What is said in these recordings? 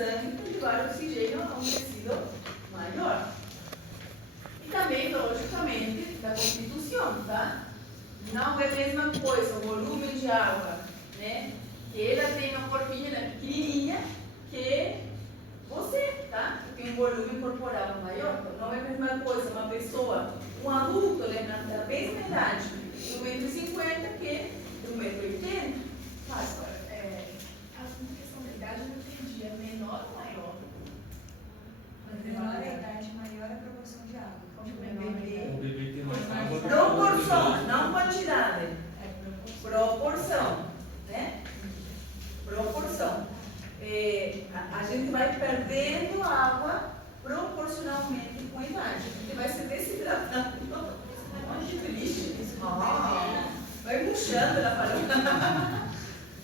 sangue para levar oxigênio a um tecido maior. E também, logicamente, da constituição, tá? Não é a mesma coisa o volume de água, né? Que ela tem uma corpinha pequenininha que você, tá? Que tem um volume corporal maior. Então, não é a mesma coisa uma pessoa, um adulto, lembrando da mesma idade, de 1,50 m que de 1,80 m. A questão da idade eu não entendi. É menor ou maior? Menor a idade, maior a proporção de água. Tipo, bebê. O bebê tem mais água. Proporção, não quantidade. Proporção, né? Proporção. A gente vai perdendo água proporcionalmente com a idade. A gente vai se desidratando. Que triste isso. Vai murchando, ela falou.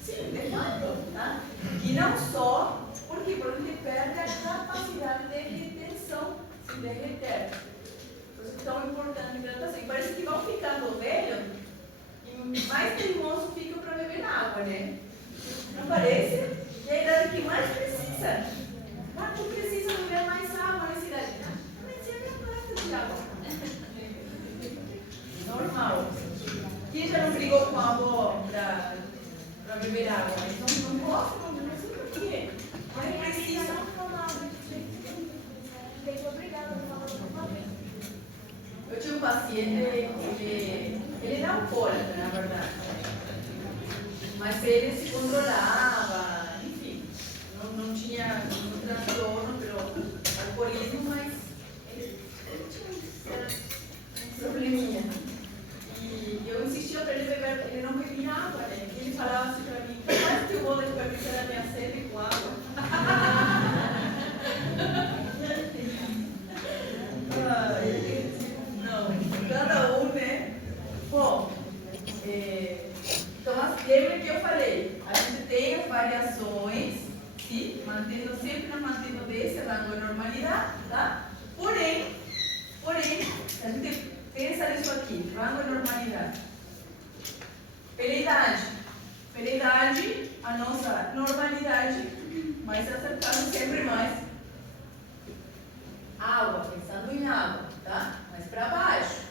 Sim, de fato, tá? E não só, por quê? Porque a gente perde a capacidade de retenção, se derreter. Por isso é tão importante a hidratação. Parece que vão ficando velhos e mais teimoso fica para beber água, né? Não parece? E a idade que mais precisa. Ah, tu precisa beber mais água nessa idade. Mas é a planta de água. Normal. Quem já não brigou com a avó para beber água? Então não gosta, não sei por quê. Mas precisa. Eu tinha um paciente, ele era alcoólatra, na verdade. Mas ele se controlava, enfim, não tinha um transtorno pelo alcoolismo, mas ele tinha um probleminha. E eu insistia para ele beber, ele não bebia água, né? E ele falava assim para mim, quase que eu vou desperdiçar a minha sede com água. Não, cada um, né? Bom, então, lembra que eu falei, a gente tem as variações, sim, sempre mantendo desse rango de normalidade, tá? Porém, a gente pensa nisso aqui, rango de normalidade. Pela idade, a nossa normalidade vai se acercando sempre mais. Água, pensando em água, tá? Mais para baixo.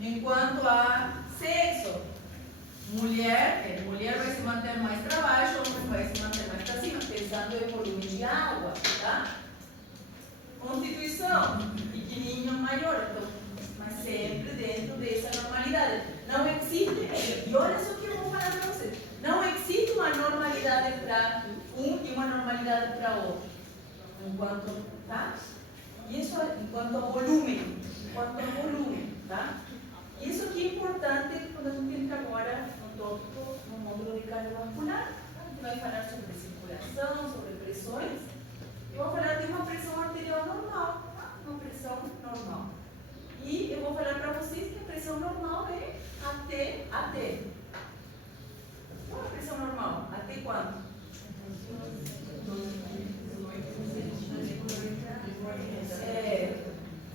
Enquanto a sexo, mulher vai se manter mais para baixo, homem vai se manter mais para cima, pensando em volume de água, tá? Constituição, pequenininho, maior, então, mas sempre dentro dessa normalidade. Não existe, e olha só o que eu vou falar para vocês, não existe uma normalidade para um e uma normalidade para outro. Enquanto, tá? Isso enquanto a volume, tá? Isso aqui é importante quando a gente entra agora no tópico, no módulo de cardiovascular. A gente vai falar sobre circulação, sobre pressões. Eu vou falar de uma pressão arterial normal, tá? Uma pressão normal. E eu vou falar para vocês que a pressão normal é até. Qual é a pressão normal? Até quanto?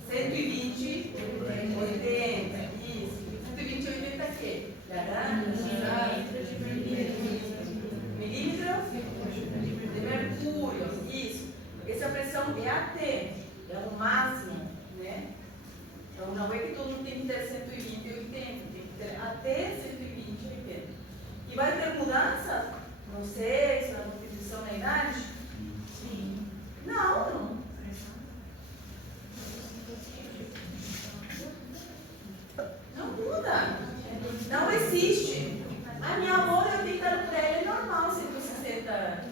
120, 80, isso. 120, 80 quê? Milímetros de mercúrio, isso. Essa pressão é até, é o máximo, né? Então não é que todo mundo tem que ter 120 e 80, tem que ter até 120 e 80. E vai ter mudança no sexo, na constituição, na idade? Sim. Não. Não muda. Não existe. A minha avó, eu tenho que dar para ela é normal, 160,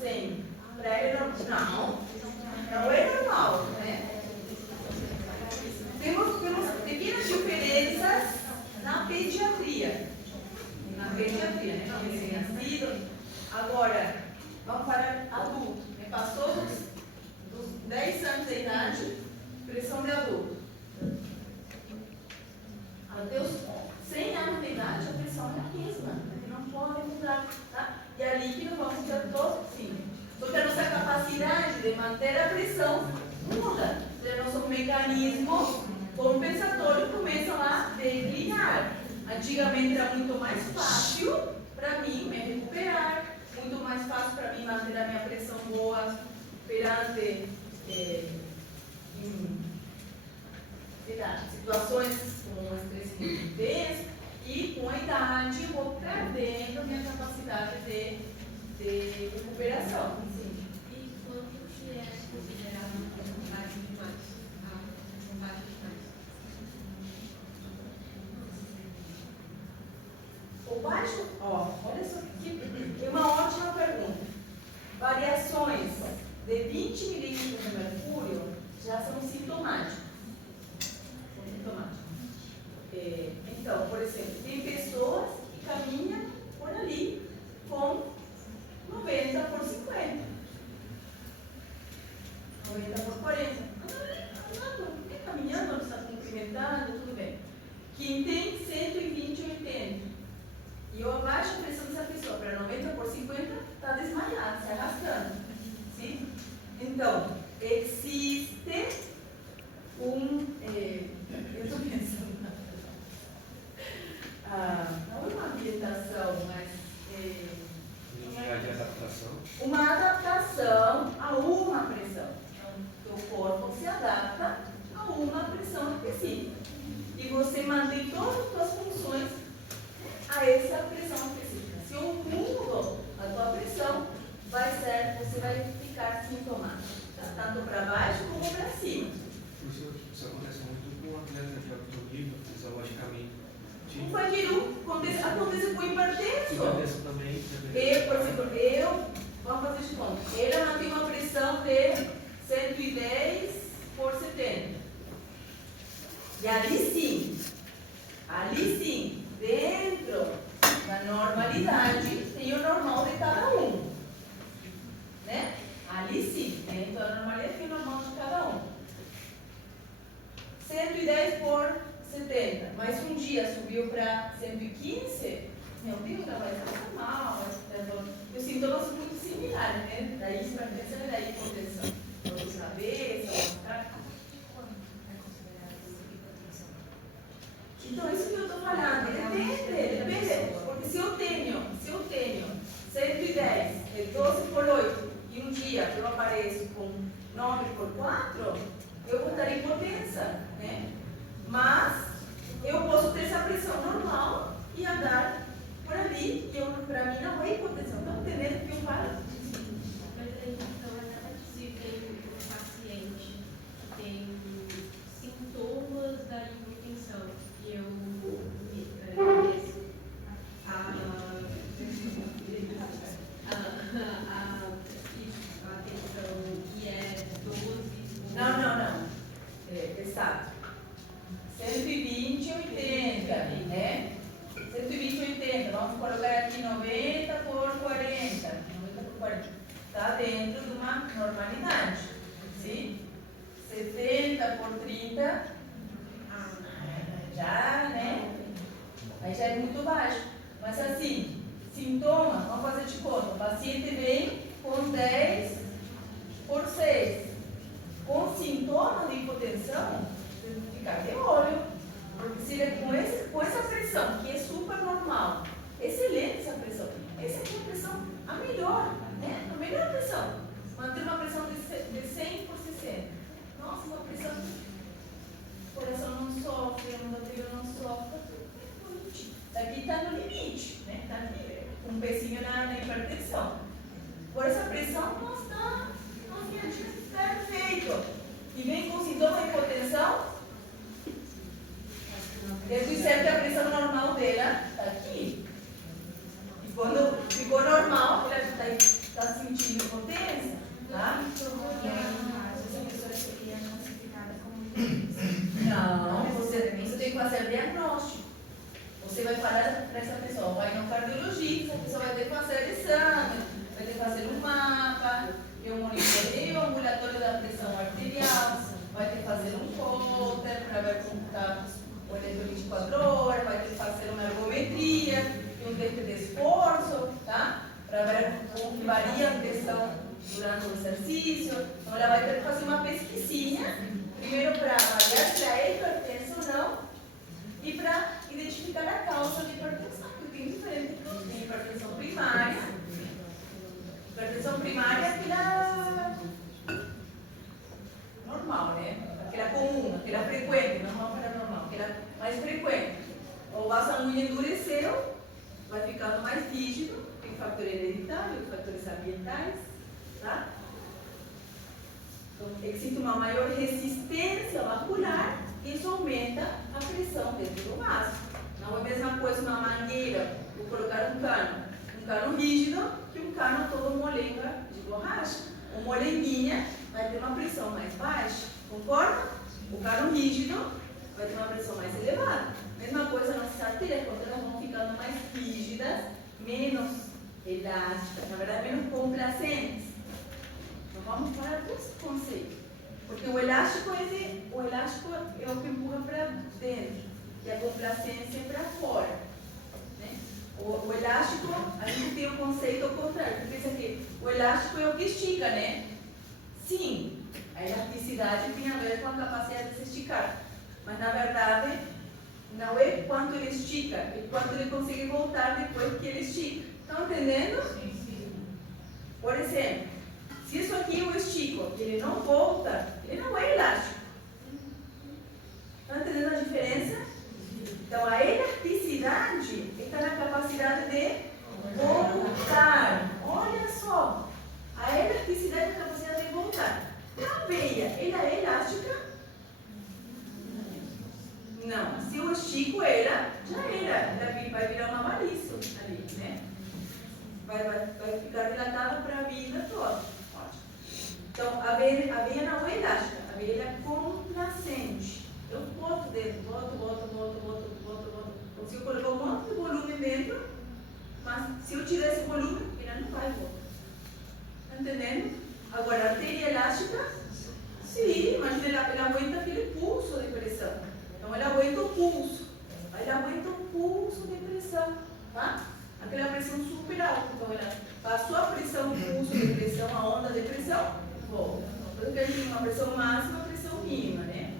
100. Para ela é normal. Não é normal, né? Temos pequenas diferenças na pediatria. Né? No recém-nascido. Agora, vamos para adulto. Passou dos 10 anos de idade, pressão de adulto. Até os 100 anos de idade, a pressão é a mesma. Não pode mudar, tá? E ali que nós vamos ter todos, sim. Só que a nossa capacidade de manter a pressão muda. O nosso mecanismo compensatório começa a declinar. Antigamente era muito mais fácil para mim me recuperar, muito mais fácil faço para mim manter a minha pressão boa perante situações com um estresse muito intenso, e com a idade eu vou perdendo a minha capacidade de recuperação. Sim. E quanto que é considerado baixo demais? Baixo demais. O baixo, olha só que é uma ótima pergunta. Variações de 20 milímetros de mercúrio já são sintomáticas. Então, por exemplo, tem pessoas que caminham por ali com 90 por 50, 90 por 40. Andando, caminhando, está cumprimentando, tudo bem. Quem tem 120, 80, e eu abaixo a pressão dessa pessoa para 90 por 50, está desmaiado, se arrastando. Sim? Então, existe eu estou pensando, não é uma habilitação, mas de adaptação. uma adaptação a uma pressão. Então, o corpo se adapta a uma pressão específica. E você mantém todas as suas funções a essa pressão específica. Se eu mudo a tua pressão, você vai ficar sintomático, tanto para baixo como para cima. Isso acontece muito com atletas de alto nível, fisiologicamente. Acontece com o hipertenso. Hipertenso também. Por exemplo, vamos fazer de conta, ele mantém uma pressão de 110 por 70. E ali sim, dentro da normalidade, tem o normal de cada um. Né? Ali sim, dentro da normalidade, tem o normal de cada um. 110 por 70, mas um dia subiu para 115, meu Deus, ela vai ficar mal, os sintomas são muito similares, né? Daí hipertensão e daí hipotensão. Dor de cabeça, então, isso que eu estou falando, depende, porque se eu tenho 110, 12 por 8, e um dia eu apareço com 9 por 4, eu vou estar hipotensa, né? Mas eu posso ter essa pressão normal e andar por ali, e para mim não é hipotensão. Estão entendendo que eu falo? Mas então, se tem um paciente que tem sintomas da hipotensão e eu conheço a tensão que é 12. Não. Exato. 120 e 80, né? 120 e 80. Vamos colocar aqui 90 por 40. 90 por 40. Está dentro de uma normalidade. Sim? 70 por 30. Já, né? Aí já é muito baixo. Mas assim, sintoma, vamos fazer de conta. O paciente vem com 10 por 6. Com sintoma de hipotensão, você tem que ficar de olho. Porque se ele é com essa pressão, que é super normal, excelente essa pressão. Essa aqui é a pressão a melhor, né? A melhor pressão. Manter uma pressão de 100 por 60. Nossa, uma pressão. O coração não sofre, a mandíbula não sofre. Daqui está no limite, né? Está ali, com um pezinho na hipertensão. Por essa pressão, nós está perfeito. E vem com sintoma de hipotensão. Desde certo, a pressão normal dela está aqui. E quando ficou normal, ela já está sentindo potência. Tá? Essa pessoa seria classificada como Não, você tem que fazer diagnóstico. Você vai falar para essa pessoa, vai no cardiologista, essa pessoa vai ter que fazer exame, vai ter que fazer um mapa, um monitoreio ambulatório da pressão arterial, vai ter que fazer um Holter para ver como está o eletrolito 24 horas, vai ter que fazer uma ergometria e um tempo de esforço, tá? Para ver como varia a pressão durante o exercício. Então, ela vai ter que fazer uma pesquisinha, primeiro para avaliar se é hipertensa ou não, e para identificar a causa de hipertensão, porque tem diferente, tem hipertensão primária, Hipertensão primária é aquela normal, né? Aquela comum, aquela frequente, normal para normal, aquela mais frequente. O vaso sanguíneo endureceu, vai ficando mais rígido, tem fator hereditário, fatores ambientais, tá? Então, existe uma maior resistência vascular e isso aumenta a pressão dentro do vaso. Não é a mesma coisa uma mangueira, vou colocar um cano rígido, que um cano todo molenga de borracha. O molenguinha vai ter uma pressão mais baixa, concorda? O cano rígido vai ter uma pressão mais elevada. Mesma coisa nossas artérias, quando elas vão ficando mais rígidas, menos elásticas, na verdade menos complacentes. Então vamos parar com esse conceito. Porque o elástico é o que empurra para dentro e a complacência é para fora. Né? O elástico, a gente tem um conceito ao contrário. Você pensa que o elástico é o que estica, né? Sim, a elasticidade tem a ver com a capacidade de se esticar. Mas na verdade, não é quanto ele estica, é quanto ele consegue voltar depois que ele estica. Estão entendendo? Sim. Por exemplo, se isso aqui eu estico e ele não volta, ele não é elástico. Estão entendendo a diferença? Então a elasticidade está na capacidade de voltar. Olha só, a elasticidade é a capacidade de voltar. A veia, ela é elástica? Não, se eu estico ela, já era. Ela vai virar uma varice ali, né? Vai ficar dilatada para a vida toda. Ótimo. Então, a veia não é elástica, a veia é complacente. Eu boto dentro, boto. Consigo colocar um monte de volume dentro, mas se eu tirar esse volume, ela não vai voltar. Está entendendo? Agora, a artéria elástica, sim, imagina, ela aguenta aquele pulso de pressão. Então, ela aguenta o pulso. Ela aguenta o pulso de pressão, tá? Aquela pressão super alta. Então, ela passou a pressão, o pulso de pressão, a onda de pressão, volta. Porque a gente tem uma pressão máxima e uma pressão mínima, né?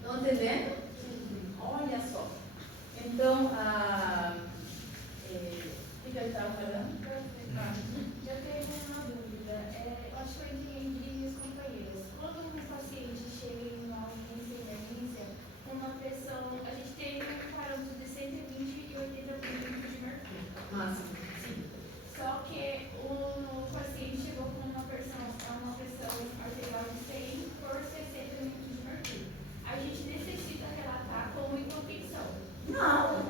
Estão entendendo? Olha só. Então, o que ele estava falando? Eu tenho uma dúvida. Eu acho que eu entendi meus companheiros. Quando um paciente chega em uma emergência, com uma pressão, a gente tem um parâmetro de 120 e 80 milímetros de mercúrio. Máximo. Só que o paciente chegou com uma pressão arterial de 100 por 60 milímetros de mercúrio. A gente necessita relatar como hipotensão. Não.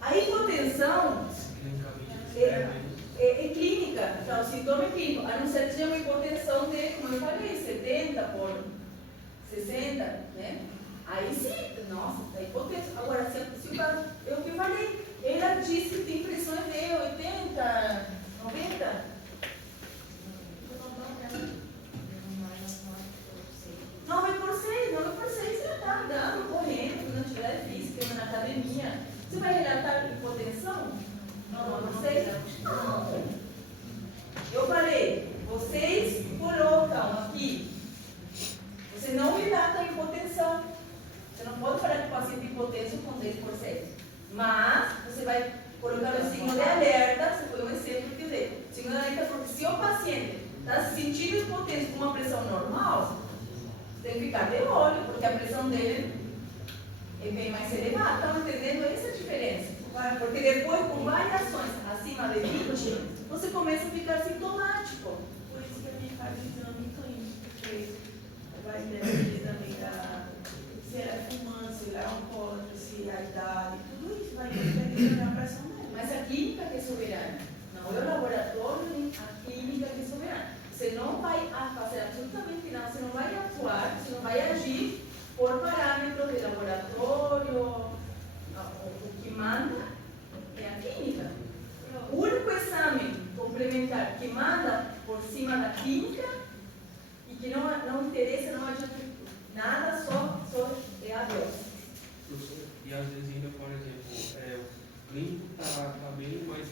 A hipotensão é clínica, então o sintoma é clínico, a não ser que seja uma hipotensão de, como eu falei, 70 por 60, né? Aí sim, nossa, a hipotensão. Agora, se o caso, eu que falei, ela diz que tem pressões de 80, 90. 9 por 6 já está andando, correndo, na atividade física, na academia. Você vai relatar hipotensão? 9 por 6? Não. Eu falei, vocês colocam aqui, você não relata a hipotensão. Você não pode falar que o paciente hipotenso com 10 por 6. Mas você vai colocar o signo de alerta, você foi um exemplo que dei. O signo de alerta, porque se o paciente está se sentindo hipotenso com uma pressão normal, tem que ficar de olho, porque a pressão dele é bem mais elevada. Estão entendendo essa diferença? Porque depois, com variações acima de 20, você começa a ficar sintomático. Por isso que a gente faz o exame clínico, porque vai ter o exame se ela é fumante, se ela é alcoólatra, se a idade, tudo isso vai interferir na pressão dela. Mas a química que é soberana, não é o laboratório, nem a química que é soberana. Você não vai fazer absolutamente nada, você não vai atuar, você não vai agir por parâmetros de laboratório. O que manda é a química. O único exame complementar que manda por cima da química e que não interessa, não adianta nada, só é a dose. E às vezes ainda, por exemplo, o clínico está bem, mas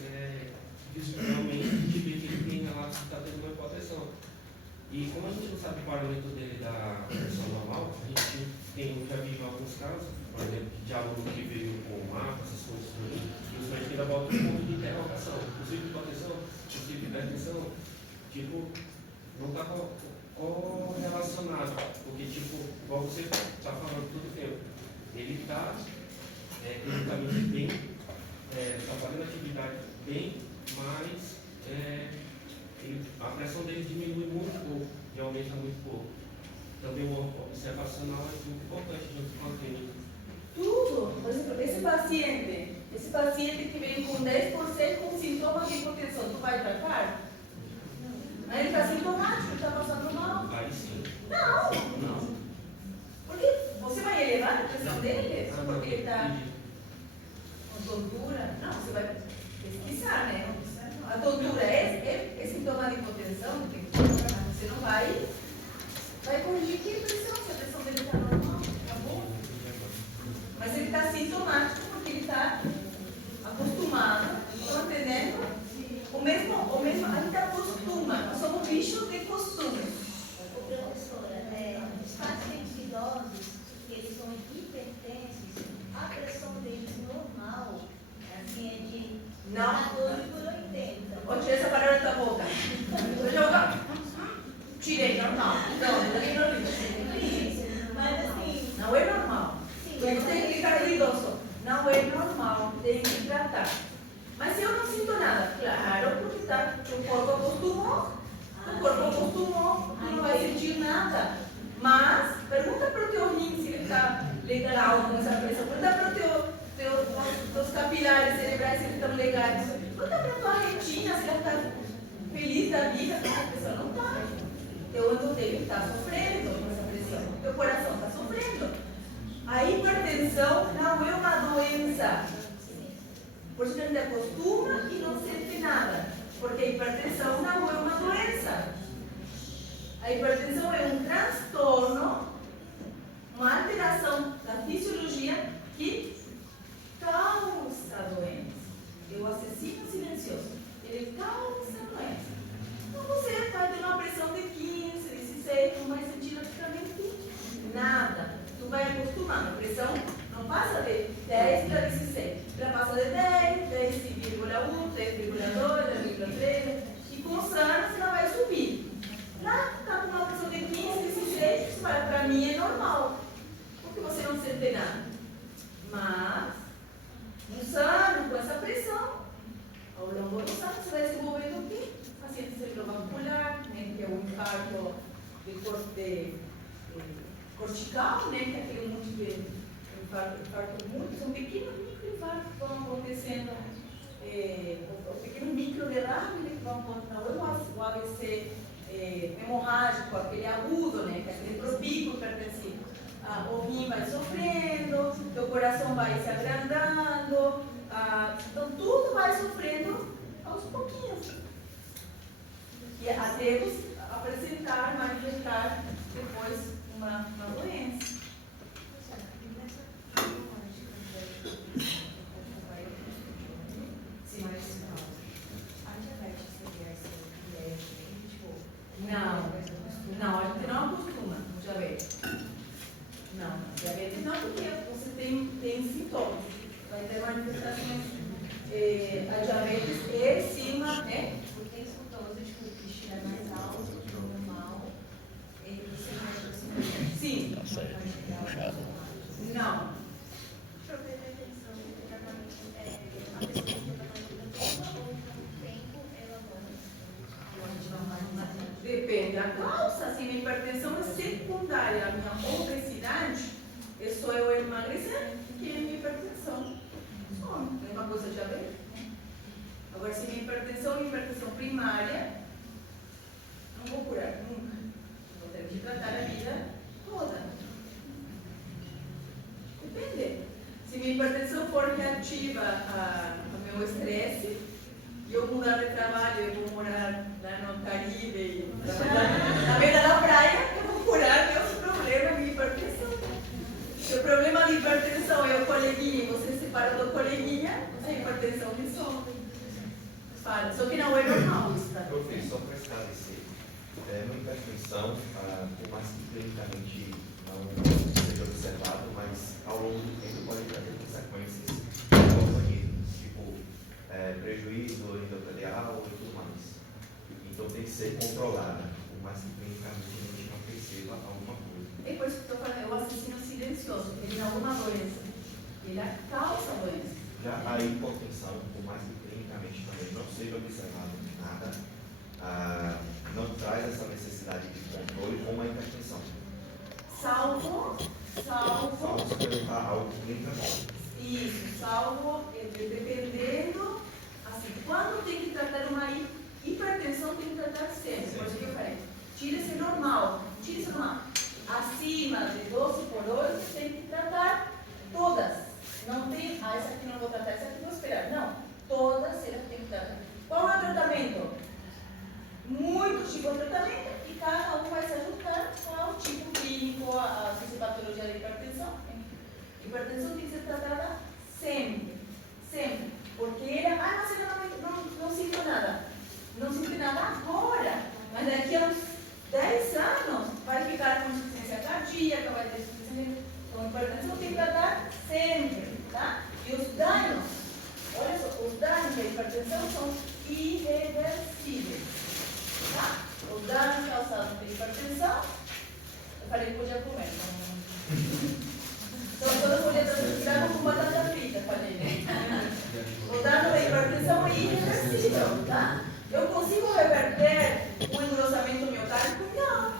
visualmente a gente vê que ele tem lá, está tendo uma hipotensão. E como a gente não sabe o parâmetro dele da pressão normal, a gente já viu alguns casos por exemplo, de aluno que veio com o mapa, essas coisas ruins, justamente ainda bota um ponto de interrogação. Possível hipoteção, possível hipertensão, tipo, não está correlacionado, porque, tipo, igual você está falando todo o tempo, ele está clinicamente bem, está fazendo atividade bem, mas a pressão dele diminui muito pouco e aumenta muito pouco. Também o observacional é muito importante junto com a clínica. Tudo. Por exemplo, esse paciente que vem com 10% com sintomas de hipotensão, tu vai tratar? Ele está sintomático, ele está passando mal. Vai sim. Não. Porque você vai elevar a pressão dele? Só porque ele está com tontura? Não, você vai pesquisar, né? A tontura é sintoma de hipotensão, você não vai corrigir que pressão, se a pressão dele está normal, acabou. Mas ele está sintomático porque ele está acostumado, estão entendendo? O mesmo, a gente acostuma, nós somos bichos de costume. Professora, os pacientes idosos, que eles são hipertensos, a pressão deles normal, assim, é de Não. 14 por 80. Vou tirar essa palavra da tua boca. Tirei, normal. Não lixo. Mas assim, Não é normal. Por isso tem que ficar idoso. Não é normal, tem que tratar. Mas se eu não sinto nada, claro, porque o corpo acostumou. O corpo acostumou, não vai sentir nada. Mas, pergunta para o teu rim se ele está legal com essa pressão. Pergunta para os capilares cerebrais se eles estão legais. Pergunta para a tua retina se ela está feliz da vida com essa pressão. Não está. Teu endotélio está sofrendo com essa pressão. Teu coração está sofrendo. A hipertensão não é uma doença. Por isso que a gente acostuma e não sente nada. Porque a hipertensão não é uma doença. A hipertensão é um transtorno, uma alteração da fisiologia que causa doença. É o assassino silencioso. Ele causa doença. Então você vai ter uma pressão de 15, 16, não vai sentir praticamente nada. Tu vai acostumando. A pressão não passa de 10 para 16. Ela passa de 10, 10,1, 10,2, 10,3. E com os anos ela vai subir. Lá está com uma pressão de 15, 16, para mim é normal. Porque você não sente nada. Mas, uns anos com essa pressão, ao longo dos anos, você vai desenvolvendo o quê? Paciente cerebrovascular, né, que é o infarto de cortical, né, que é aquele monte de infarto muito, são pequenos microinfartos que vão acontecendo, o pequeno microderrame que vão acontecer, não o AVC hemorrágico, aquele agudo, né, que é aquele propículo pertencido. O rim vai sofrendo, o coração vai se agrandando, então tudo vai sofrendo aos pouquinhos. E até apresentar, manifestar depois uma doença. Sim. A diabetes seria tipo. Não, a gente não acostuma com diabetes. Não, diabetes não, porque você tem sintomas, vai ter manifestações. A diabetes é cima, né? Porque tem sintomas, tipo, que estiver mais alto do que o normal, ele se Sim. Não. Sobre a hipertensão, o tratamento a pessoa tem tratamento ou com tempo ela volta? Depende da causa. Assim, a hipertensão é secundária. A minha obesidade é só eu emagrecer que é minha hipertensão. Só, não é uma coisa de diabetes. Agora, se minha hipertensão é hipertensão primária, não vou curar nunca. Vou ter que tratar a vida toda. Depende. Se minha hipertensão for reativa ao meu estresse, e eu mudar de trabalho, eu vou morar lá no Caribe, na beira da praia, eu vou curar meus problemas de hipertensão. Se o problema de hipertensão é o coleguinha e você se separa do coleguinha, a hipertensão resolve. Fala, só que não é normal isso, tá? Professor, para esclarecer, uma hipertensão, por mais que clinicamente não seja observado, mas ao ao longo do tempo pode trazer consequências no organismo, tipo prejuízo endotelial e tudo mais. Então tem que ser controlada, por mais que clinicamente a gente não perceba alguma coisa. É por isso que estou falando, é o assassino silencioso. Ele dá uma doença, ele causa a doença. Já a hipotensão, por mais que clinicamente também não seja observado nada, não traz essa necessidade de controle como a hipertensão. Salvo. Salvo se perguntar algo clinicamente. Isso, salvo, dependendo, assim, quando tem que tratar uma hipertensão, tem que tratar sempre. Por isso que eu falei, tira-se normal. Acima de 12 por 8, tem que tratar todas. Não tem, essa aqui não vou tratar, essa aqui vou esperar. Não, todas elas tem que tratar. Qual é o tratamento? Muitos tipos de tratamento e cada um vai se ajustar ao tipo clínico, à fisiopatologia da hipertensão. Hipertensão tem que ser tratada sempre. Porque mas eu não sinto nada. Não sinto nada agora, mas daqui a uns 10 anos vai ficar com insuficiência cardíaca, vai ter insuficiência. Então, hipertensão tem que tratar sempre, tá? E os danos, olha só, os danos da hipertensão são irreversíveis, tá? Os danos causados pela hipertensão, eu falei que podia comer. Então, toda folha transfigurada com batata frita, falei, né? O dano da hipertensão é irreversível, tá? Eu consigo reverter o engrossamento miocárdico? Não.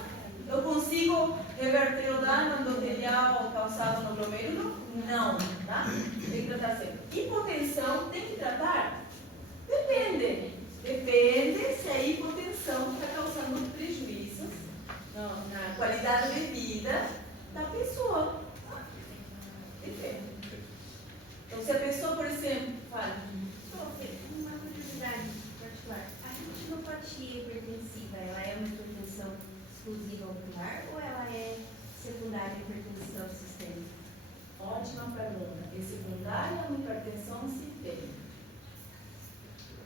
Eu consigo reverter o dano endotelial causado no glomérulo? Não, tá? Tem que tratar sempre. Hipotensão tem que tratar? Depende. Depende se a hipotensão está causando prejuízos na qualidade de vida da pessoa. Depende. Então, se a pessoa, por exemplo, fala... Uma curiosidade particular. A retinopatia hipertensiva, ela é uma hipertensão exclusiva ocular ou ela é secundária hipertensão sistêmica? Ótima pergunta. É secundária ou hipertensão sistêmica?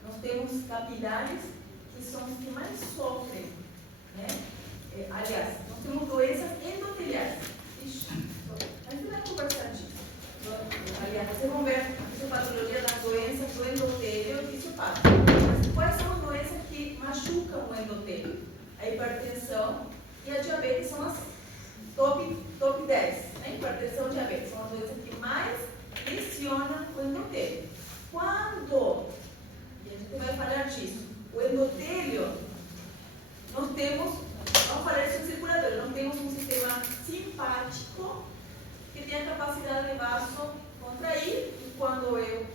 Nós temos capilares que são os que mais sofrem, né? Aliás, nós temos doenças endoteliais. A gente vai conversar disso. Aliás, vocês vão ver a patologia das doenças do endotélio e sulfato. Mas quais são as doenças que machucam o endotélio? A hipertensão e a diabetes são as top 10. A hipertensão e diabetes são as doenças que mais lesionam o endotélio. Quando, e a gente vai falar disso, o endotélio, nós temos, vamos falar isso no circulatório, nós temos um sistema simpático que tem a capacidade de vaso contrair e quando eu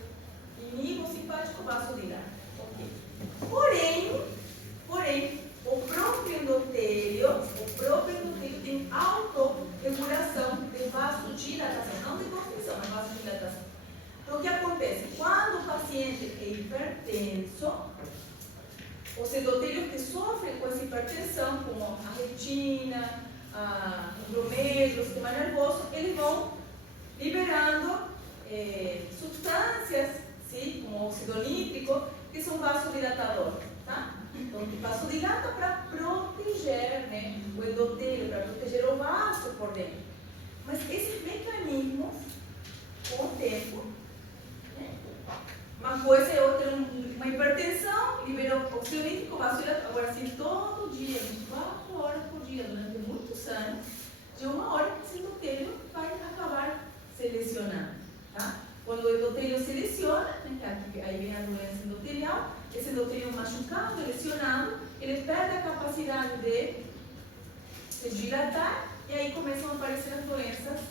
inibo o simpático, o vaso dilata. Okay. Porém, o próprio endotélio tem autorregulação de vasodilatação, não de constrição, mas vasodilatação. Então, o que acontece? Quando o paciente é hipertenso, os endotelios que sofrem com essa hipertensão, como a retina, o glomérulo, o sistema nervoso, eles vão liberando substâncias, sim, como o óxido nítrico, que são vasodilatadores, tá? Então, o vasodilata para proteger, né, o endotélio, para proteger o vaso por dentro. Mas esses mecanismos, com o tempo, né, uma coisa é outra, uma hipertensão, libera o óxido nítrico, vasodilatador. Agora, assim, todo dia, 24 horas por dia, durante muitos anos, de uma hora que esse endotélio vai acabar se lesionando, tá? Quando o endotélio se lesiona, né, aí vem a doença endotelial, esse endotélio machucado, lesionado, ele perde a capacidade de se dilatar e aí começam a aparecer as doenças,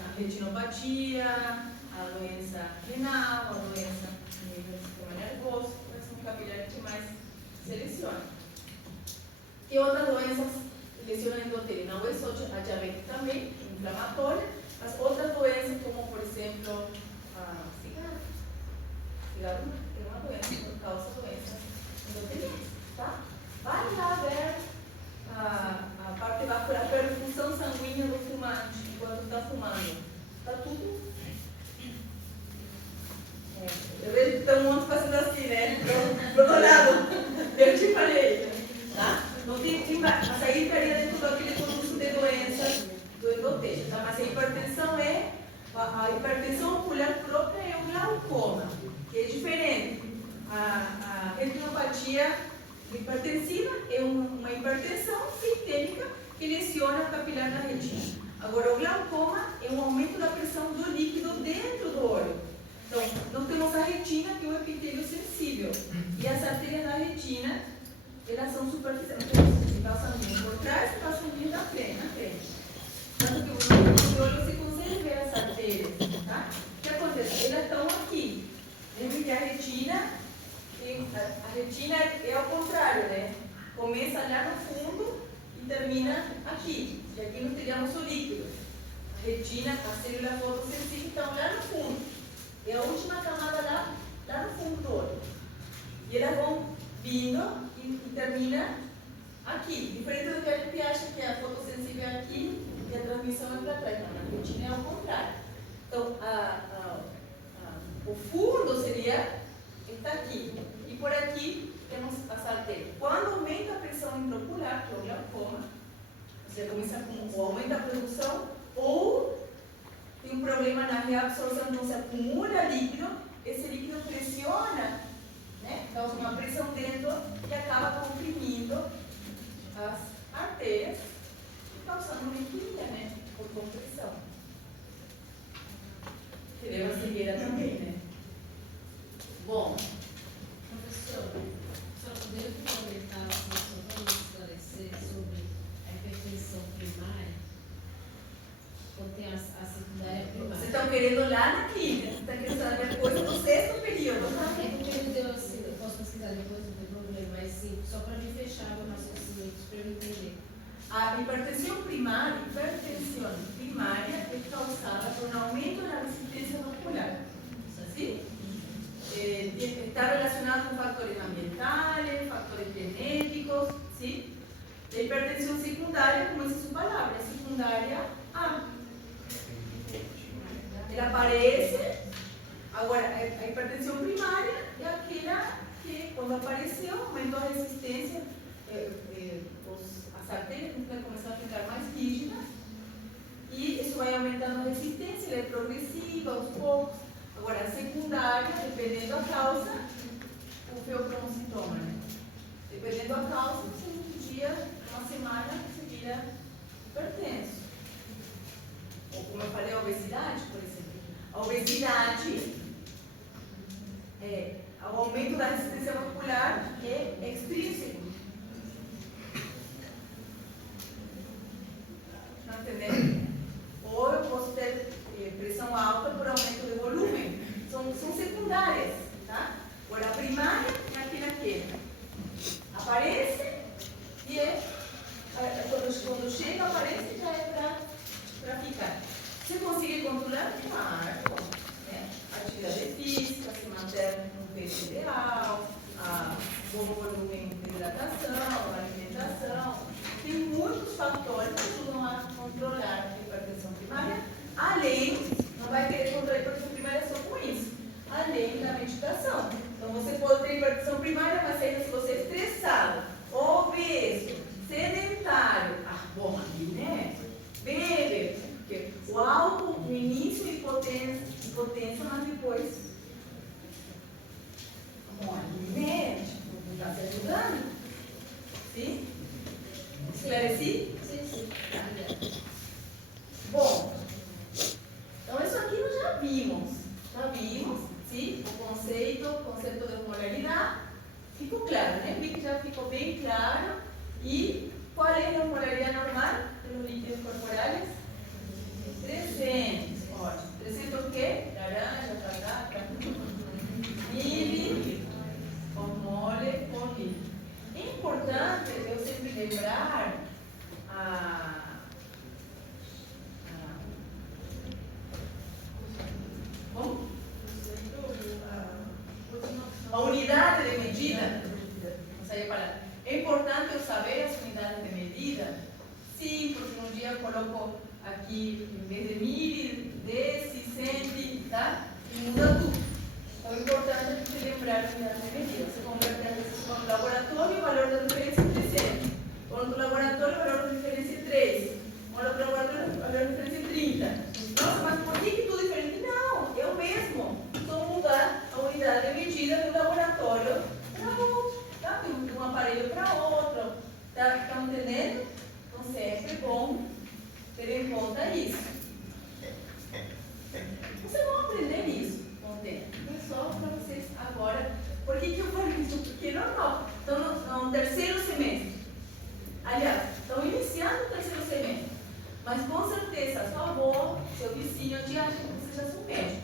a retinopatia, a doença renal, a doença do sistema nervoso, são capilares que mais se lesionam. E outras doenças lesionam o endotélio, não é só a diabetes também, inflamatória, mas outras doenças como, por exemplo, a cigarro. Cigarro é uma doença por causa de doenças endoteliais, tá? Vai lá ver a parte vascular, a perfusão sanguínea do fumante enquanto está fumando. Está tudo. Eu vejo que estão muitos fazendo assim, né? Pro outro lado. Eu te falei, tá? Não tem, mas aí estaria dentro daquele conjunto de doenças do endotélio, tá? Mas a hipertensão é Hipertensiva é uma hipertensão sistêmica que lesiona o capilar da retina. Agora, o glaucoma é um aumento da pressão do líquido dentro do olho. Então, nós temos a retina, que é o epitélio sensível, e as artérias da retina, elas são superficiais. Então, passa sanguíneo por trás e passa sanguíneo na frente. Tanto que no olho você consegue ver as artérias, tá? O que acontece? Elas estão aqui. Lembre que a retina é ao contrário, né? Começa lá no fundo e termina aqui. E aqui nós teríamos o líquido. A retina, as células fotossensíveis estão lá no fundo. É a última camada lá no fundo do olho. E elas vão vindo e termina aqui. Diferente do que a gente acha que a fotossensível é aqui e a transmissão é para trás. Não, a retina é ao contrário. Então, o fundo seria está aqui. E por aqui temos as artérias. Quando aumenta a pressão intraocular, que é o glaucoma, você começa com aumenta a produção ou tem um problema na reabsorção, então se acumula líquido, esse líquido pressiona, né? Causa uma pressão dentro e acaba comprimindo as artérias e causando uma embolia, né? Por compressão. Teremos a cegueira também, né? Bom, Professor, só poderia comentar, assim, só para esclarecer sobre a hipertensão primária, quando tem a secundária primária. vocês estão querendo lá na clínica, você está querendo saber coisa do sexto período. Eu posso pesquisar depois, não tem problema, mas sim, só para me fechar o raciocínio, para eu entender. A hipertensão primária é causada por um aumento na resistência ocular. ¿Sí? Está relacionado com fatores ambientales, fatores genéticos, ¿sí? A hipertensão secundária, como diz a palavra, é secundária A. Ela aparece, agora, a hipertensão primária é aquela que, quando apareceu, aumentou a resistência, as artérias começaram a ficar mais rígidas, e isso vai aumentando a resistência, ela é progressiva, aos poucos. Agora, a secundária, dependendo da causa, o que é um sintoma, né? Dependendo da causa, você um dia, uma semana, você vira hipertenso. Ou como eu falei, a obesidade, por exemplo. A obesidade, o aumento da resistência muscular é extrínseco. Está entendendo? Ou eu posso ter pressão alta por aumento de volume. São secundárias, tá? Agora, a primária é aqui. Aparece e quando chega, aparece já é para ficar. Você consegue controlar? Claro. Né? Atividade física, se manter um peso ideal, bom volume de hidratação, alimentação. Tem muitos fatores que ajudam a controlar a hipertensão primária. Além, não vai querer controlar a hipertensão primária só com isso, além da medicação. Então, você pode ter hipertensão primária, mas ainda se você é estressado, obeso, sedentário, bom, aqui, né? Bebe, porque o álcool no início é hipotensão, mas depois, bom, médico, não está se ajudando? Sim? Esclareci? Sim. Bom, então isso aqui nós já vimos, sim? O conceito de osmolaridade ficou claro, né? O que já ficou bem claro. E qual é a osmolaridade normal pelos líquidos corporais? 300. Ótimo. 300 o quê? Laranja, batata, milho, mole com milho. É importante eu sempre lembrar a unidade de medida. É importante eu saber as unidades de medida? Sim, porque um dia eu coloco aqui, em vez de mil, deci, cento, tá? E muda tudo. Então é importante a gente lembrar a unidade de medida. Você converte às vezes com o laboratório, o valor da diferença é 300. Com o laboratório, o valor da diferença é 3. Com o laboratório, o valor da diferença é 30. Nossa, mas por que tudo diferente? Não, é o mesmo. Só mudar a unidade de medida do laboratório para outro. Tá? Tem um aparelho Estão entendendo? Então, sempre é bom ter em conta isso. Vocês vão aprender isso com o tempo. É só para vocês agora. Por que eu falo isso? Porque é normal. Estão no terceiro semestre. Aliás, estão iniciando o terceiro semestre. Mas com certeza, sua avó, seu vizinho, te acha que você já são médico.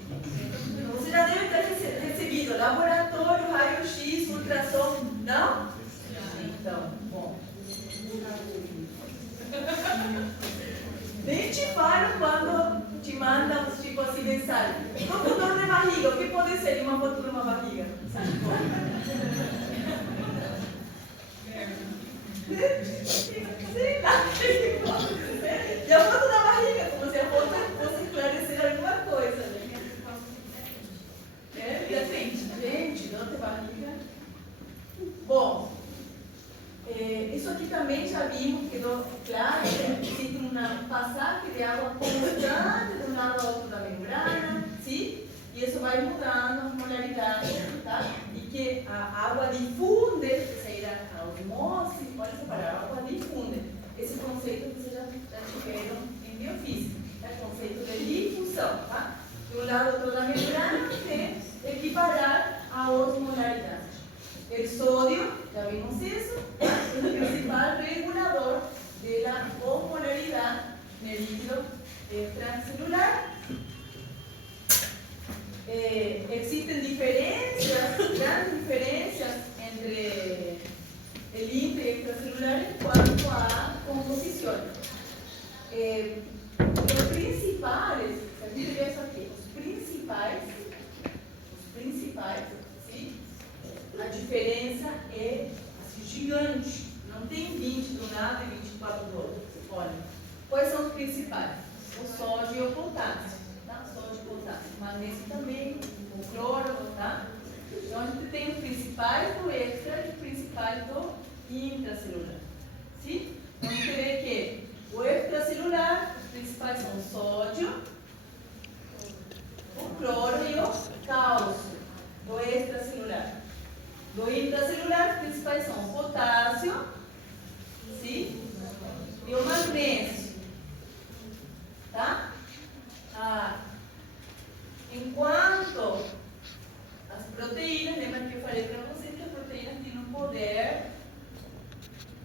Então, você já deve ter recebido laboratório, raio-x, ultrassom. Não? Então, bom. Nem te falo quando te mandam, tipo assim, mensagem. Estou com dor de barriga. O que pode ser uma foto de uma barriga? Sabe como? Sei lá, e a foto da barriga, como se a foto fosse esclarecer alguma coisa, né? E a gente, dor de barriga. Bom, isso aqui também já vimos, quedou claro, existe uma passagem de água constante de um lado ao outro da membrana, sim? E isso vai mudando as molaridades, tá? E que a água difunde, será a osmose, pode separar, a água difunde. Esse conceito que vocês já tiveram em biofísica, é o conceito de difusão, tá? De um lado ao outro da membrana, que equiparar a osmolaridade. O sódio, já vimos isso, é o principal regulador da osmolaridade no líquido extracelular. Existen diferencias, grandes diferencias entre el intra y extracelular en cuanto a composición. Los principales, ¿sí? A diferença é assim, gigante. Não tem 20 de um lado e 24 do outro. Olha, quais são os principais? O sódio e o potássio. Tá? Sódio e potássio. Magnésio também, o cloro, tá? Então a gente tem os principais do extra e os principais do intracelular. Sim? Então a gente vê que o extracelular, os principais são o sódio, o cloro e o cálcio do extracelular. Do intracelular, os principais são o potássio, sim? E o magnésio. Tá? Enquanto as proteínas, lembra que eu falei para vocês que as proteínas têm um poder.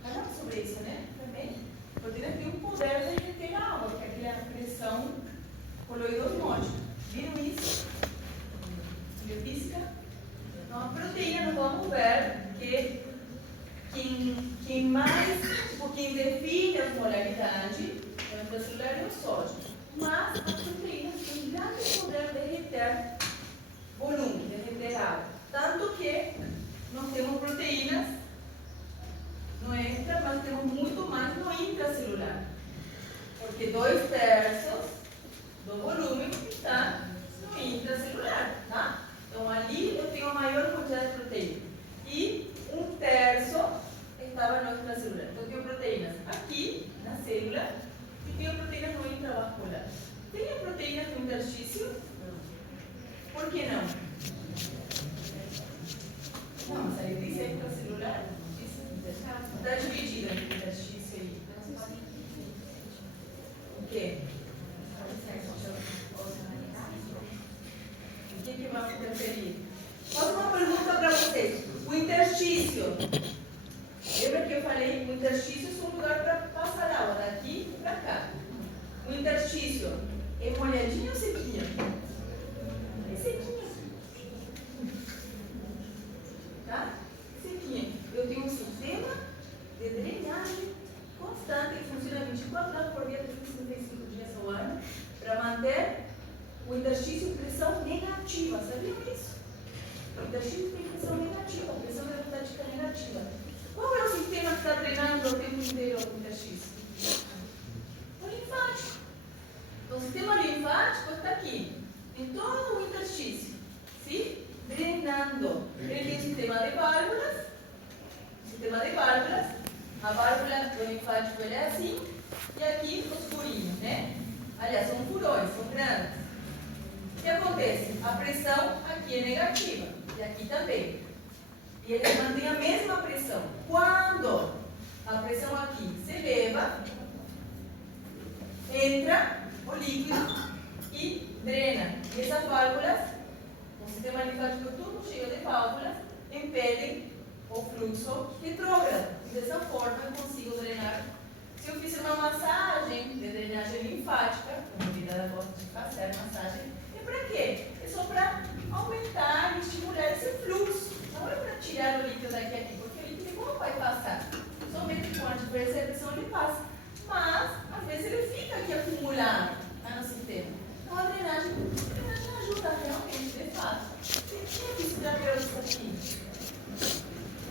Falamos sobre isso, né? Também. As proteínas têm um poder de reter a água, que é aquela pressão coloidosmótica. Viram isso? Biofísica? Então, a proteína, nós vamos ver que quem mais, tipo, quem define a molaridade é o intracelular e o sódio. Mas as proteínas têm um grande poder de reter volume, de reter água. Tanto que nós temos proteínas no extra, mas temos muito mais no intracelular. Porque 2/3 do volume está no intracelular, tá? Então, ali eu tenho a maior quantidade de proteína. E 1/3 estava no extracelular. Então, eu tenho proteínas aqui, na célula, e tenho proteínas no intravascular. Tenho proteínas no interstício? Por que não? Não, mas aí diz extracelular. Está dividida entre interstício e... O quê? O que vai interferir? Faço uma pergunta para vocês. O interstício. Lembra que eu falei que o interstício é um lugar para passar água, daqui para cá. O interstício é molhadinho ou sequinho? É sequinho. Tá? Sequinho. Eu tenho um sistema de drenagem constante que funciona 24 horas por dia, 365 dias ao ano, para manter o interstício pressão negativa. Sabiam isso? O interstício tem pressão negativa, pressão hemostática negativa. Qual é o sistema que está treinando o tempo inteiro o interstício? O linfático. Então, o sistema linfático está aqui, em todo o interstício, sim? Drenando. Ele tem um sistema de válvulas. A válvula do linfático é assim, e aqui os furinhos, né? Aliás, são furões, são grandes. O que acontece? A pressão aqui é negativa, e aqui também. E eles mantêm a mesma pressão. Quando a pressão aqui se eleva, entra o líquido e drena. E essas válvulas, o sistema linfático tudo cheio de válvulas, impedem o fluxo retrógrado. E dessa forma eu consigo drenar. Se eu fizer uma massagem de drenagem linfática, como a vida gosta de fazer massagem, é para quê? É só para aumentar e estimular esse fluxo. Não é para tirar o líquido daqui a aqui, porque o líquido igual vai passar. Somente com a diferença de pressão ele passa. Mas, às vezes, ele fica aqui acumulado no sistema. Então, a drenagem ajuda realmente, de fato. Você tinha visto já ver isso aqui?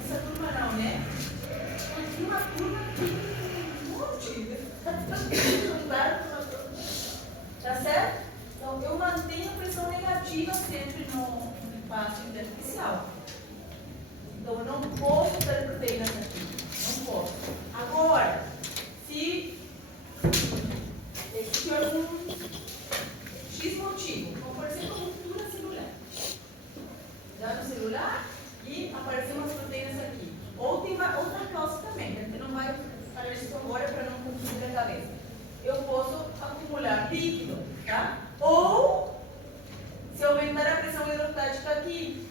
Essa turma não, né? Tem uma turma que um monte. Tá certo? Então, eu mantenho a pressão negativa sempre no espaço intersticial. Então, eu não posso ter proteínas aqui. Não posso. Agora, se existe algum X motivo, como por exemplo, ruptura celular. Já no celular e aparecem umas proteínas aqui. Ou tem uma outra causa também, que a gente não vai falar isso agora para não confundir a cabeça. Eu posso acumular líquido, tá? Ou, se aumentar a pressão hidrostática aqui,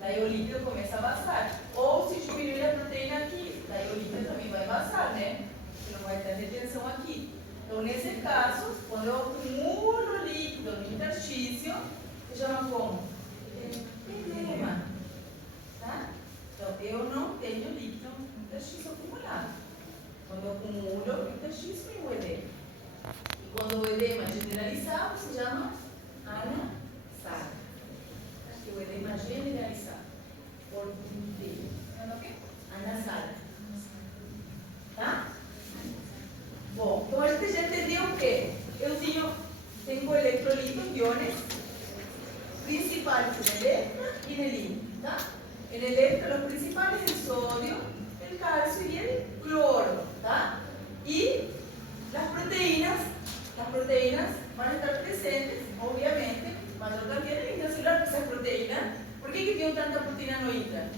daí o líquido começa a vazar. Ou se diminuir a proteína aqui, daí o líquido também vai vazar, né? Porque não vai ter retenção aqui. Então, nesse caso, quando eu acumulo líquido no interstício, se chama como? Edema. Tá? Então, eu não tenho líquido no interstício acumulado. Quando eu acumulo no interstício, tem o edema. E quando o edema é generalizado, se chama anasara. Acho que o edema generalizado. Por inteiro. Anasara. Tá? Bom, então a gente já entendeu o quê? Eu tenho eletrolitos, íons, principais en electro y en el IN. ¿Tá? En electro, los principales el sodio, el calcio y el cloro. ¿Tá? Y las proteínas van a estar presentes, obviamente, mas también en el intracelular, porque esa proteína, ¿por qué que tiene tanta proteína no intra?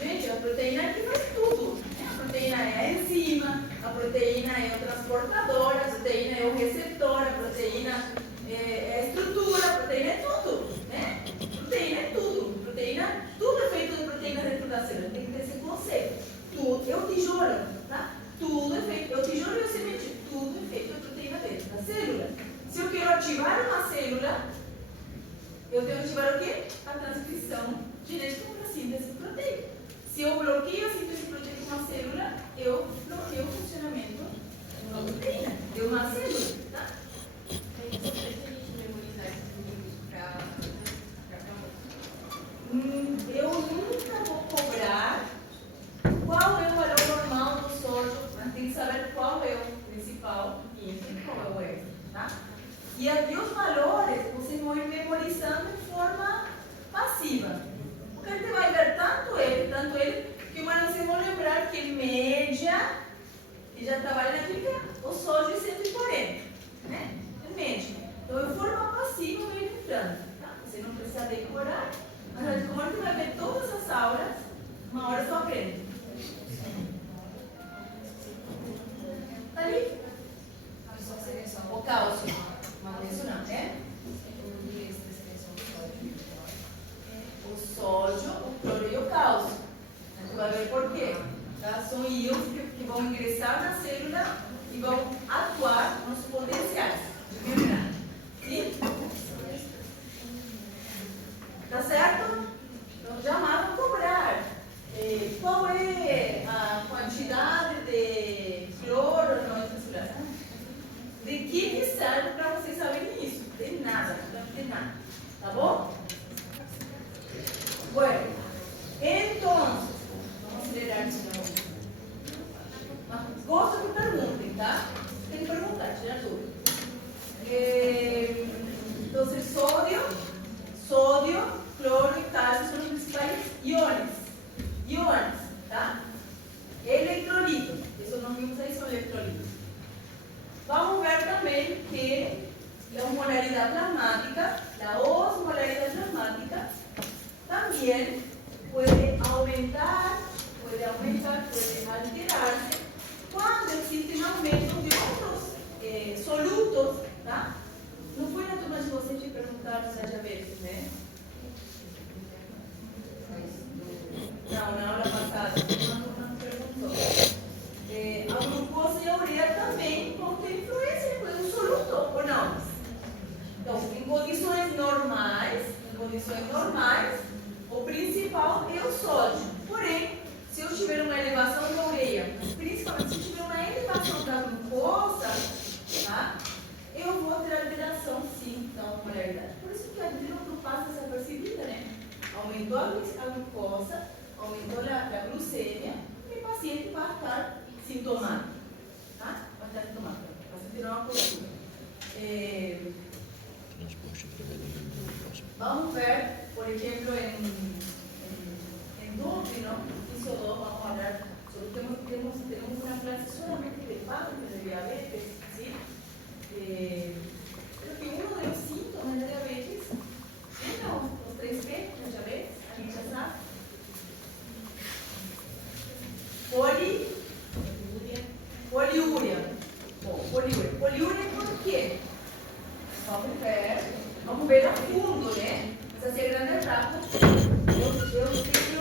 Gente, a proteína aqui faz tudo. A proteína é a enzima, a proteína é o transportador, a proteína é o receptor, a proteína é a estrutura, a proteína é tudo. Né? Proteína é tudo. Proteína, tudo é feito de proteína dentro da célula. Tem que ter esse conceito. Tudo é o tijolo, tá? Tudo é feito, é o tijolo e o semente, tudo é feito de proteína dentro da célula. Se eu quero ativar uma célula, eu tenho que ativar o quê? A transcrição genética para a síntese proteica. Se eu bloqueio a síntese proteica de uma célula, eu bloqueio o funcionamento de uma proteína, de uma célula, tá? Eu nunca vou cobrar qual é o valor normal do sódio, mas tem que saber qual é o principal e qual é o extra, tá? E aqui os valores vocês vão ir memorizando de forma passiva. Porque a gente vai ver tanto ele, que mas vocês vão lembrar que em média, e já trabalha na clínica, o sódio é 140, né? Em média. Então, de forma passiva, eu vou entrando, tá? Você não precisa decorar, mas como a gente vai ver todas as aulas, uma hora só aprende. Tá ali? O cálcio. Magnésio não, né? O sódio, o cloro e o cálcio. A gente vai ver por quê. Tá? São íons que vão ingressar na célula e vão atuar nos potenciais de membrana. Sim? Tá certo? Então, jamais vão cobrar. Qual é a quantidade de cloro no intracelular? De que serve para vocês saberem isso? De nada, de nada. Tá bom? Bueno, entonces, vamos a acelerar isso de novo. Mas gosto que perguntem, tá? Tem que perguntar, tirar dúvida. Então, sódio, cloro e cálcio são os principais íons, tá? Eletrolito, isso nós vimos aí, são eletrolitos. Vamos ver também que a osmolaridade plasmática, a osmolaridade plasmática, también puede aumentar, puede vai estar sintomático. Tá? Vai estar sintomático. O paciente não acostuma. Vamos ver, por exemplo, em Dublino, fisiología, vamos a hablar sobre, tenemos una clase solamente de pánico de diabetes, ¿sí? Creo que uno de los síntomas de diabetes, los 3P de diabetes, a gente já sabe. Poliúria. Bom, poliúria por quê? Vamos ver a fundo, né? Essa ser grande etapa. Eu tenho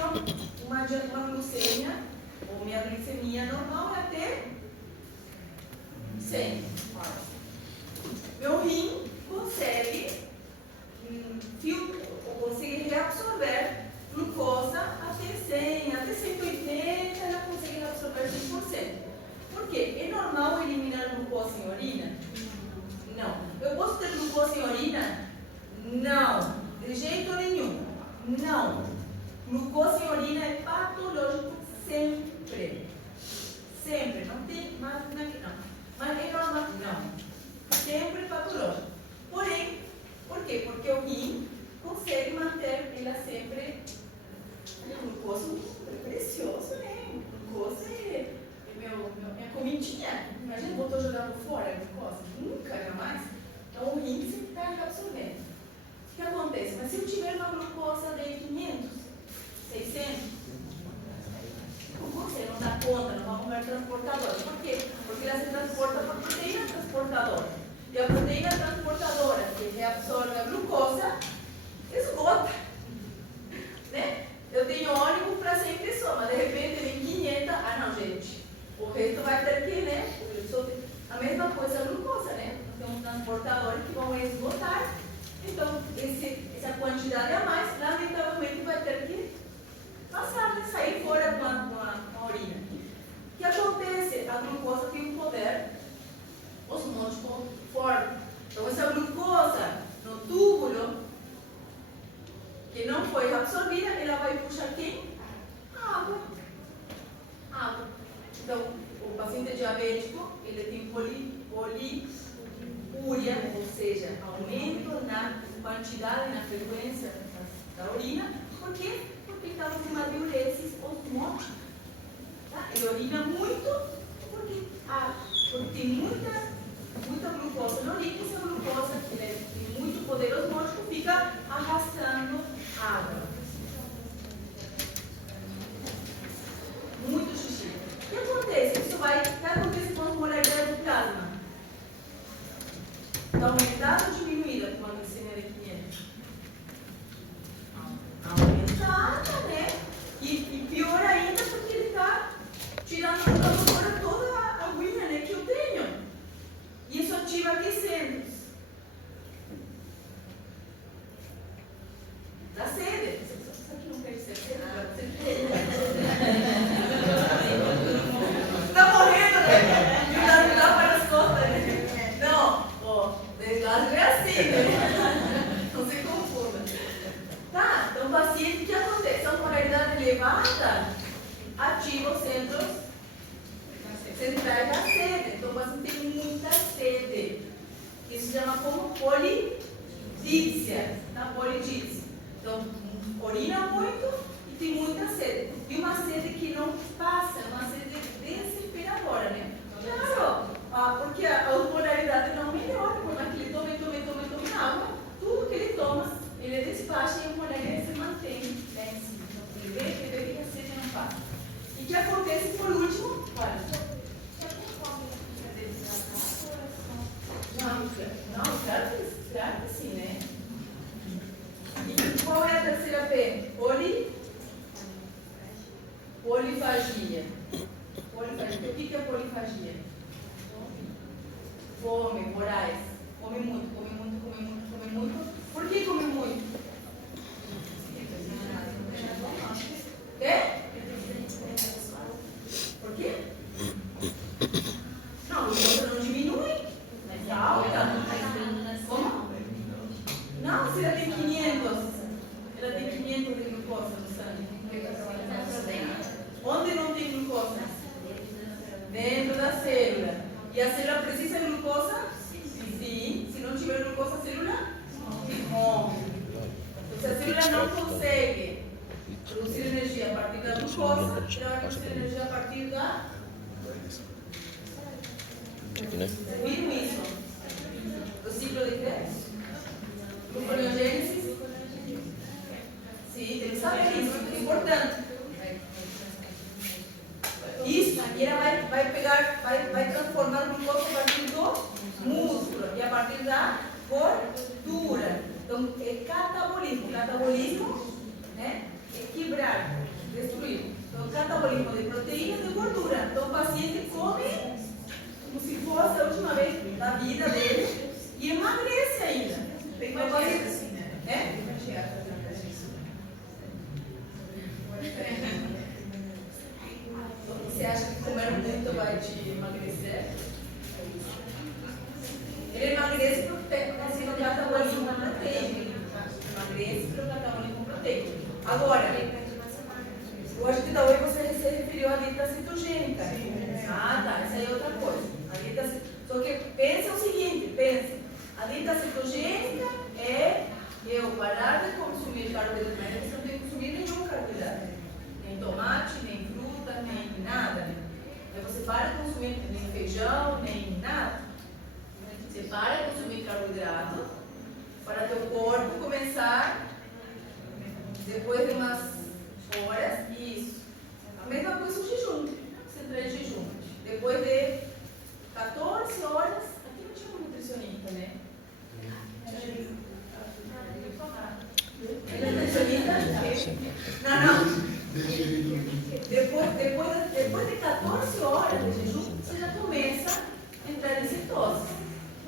uma glucemia, ou minha glicemia normal é até 100. Meu rim consegue reabsorver glucosa até 100, até 180, ela consegue reabsorver 100%. Por quê? É normal eliminar glucosa em urina? Não. Eu posso ter glucosa em urina? Não. De jeito nenhum. Não. Glucosa em urina é patológico sempre. Sempre. Não tem mais nada. Não. Mas é normal? Não. Sempre patológico. Porém, por quê? Porque o rim consegue manter ela sempre. A glucosa é precioso, né? Glucosa é minha comidinha. Imagina, eu estou jogando fora a glucosa. Nunca, jamais. Então o rim sempre está reabsorvendo. O que acontece? Mas se eu tiver uma glucosa de 500, 600, você não dá conta, não vamos ver transportadora. Por quê? Porque ela se transporta por proteína transportadora. E a proteína transportadora que reabsorve a glucosa esgota. Né? Eu tenho ônibus para 100 pessoas, mas de repente vem 500. Ah, não, gente. O resto vai ter que, né? A mesma coisa a glucosa, né? Tem transportadores que vão esgotar. Então, essa quantidade a mais, lamentavelmente, vai ter que passar, né? Sair fora com a urina. O que acontece? A glucosa tem um poder osmótico forte. Então, essa glucosa no túbulo, que não foi absorvida, ela vai puxar quem? A água. Água. Então, o paciente diabético, ele tem poliúria, ou seja, aumento na quantidade, na frequência da urina. Por quê? Porque está com uma diurese osmótica. Tá? Ele urina muito porque tem muita glucosa no urina, e essa glucosa, que tem muito poder osmótico, fica arrastando água. Muito xixi. O que acontece? O que acontece com as moléculas do plasma? Está aumentada ou diminuída com a glicemia de 500? Aumentada, né? E pior ainda porque ele está tirando fora toda a aguinha, né, que eu tenho. E isso ativa aquecendo. Dá sede. Isso aqui não quer ser sede? Está morrendo, né? E dá para as costas, né? Não, desgaste é assim, né? Não se confunda. Tá, então o paciente, o que acontece? A polaridade elevada ativa os centros centrais da sede. Então o paciente tem muita sede. Isso se chama como polidípsia, tá? Polidípsia. Então, urina muito e tem muita sede. E uma sede que não passa, uma sede desesperadora, né? Claro, porque a osmolaridade não melhora, por mais que ele tome água, tudo que ele toma, ele despacha e a osmolaridade se mantém lá em cima. Então, ele vê que a sede não passa. E o que acontece por último? Olha. Não, claro que sim, né? E qual é a terceira P? Polifagia. O que é polifagia? Fome, voraz. Come muito. Por que come muito? É? Por quê? Não, a glucosa não diminui. Mas alta. Como? Não, se ela tem 500. Ela tem 500 de glucosa no sangue. Onde não tem glucosa? célula. E a célula precisa de glucosa? Sim. Se não tiver glucosa, a célula morre. Então, se a célula não consegue produzir energia a partir da glucosa, ela vai produzir energia a partir da... Viram isso? O ciclo de Krebs? Gluconeogênese? Sim, tem que saber isso, é importante. Isso, e ela vai transformar o glucose a partir do músculo e a partir da gordura. Então, é catabolismo. Catabolismo, né? É quebrar, destruir. Então, catabolismo de proteína e de gordura. Então, o paciente come como se fosse a última vez da vida dele e emagrece ainda. Tem uma coisa assim, né? Você acha que comer muito vai te emagrecer? Ele emagrece pelo catabolismo proteico. Emagrece pelo catabolismo proteico. Agora, hoje que talvez você se referiu à dieta cetogênica. Ah, tá. Essa é outra coisa. Só que pensa o seguinte, a dieta cetogênica é eu parar de consumir carboidrato, você não tem que consumir nenhum carboidrato. Nem tomate, nem fruta, nem nada. Aí você para de consumir nem feijão, nem nada. Você para de consumir carboidrato para teu corpo começar, depois de umas horas, isso. A mesma coisa o jejum. Você entra em jejum. Depois de 14 horas, aqui não tinha um nutricionista, né? Ele é nutricionista? Não. Depois de 14 horas de jejum, você já começa a entrar em cetose.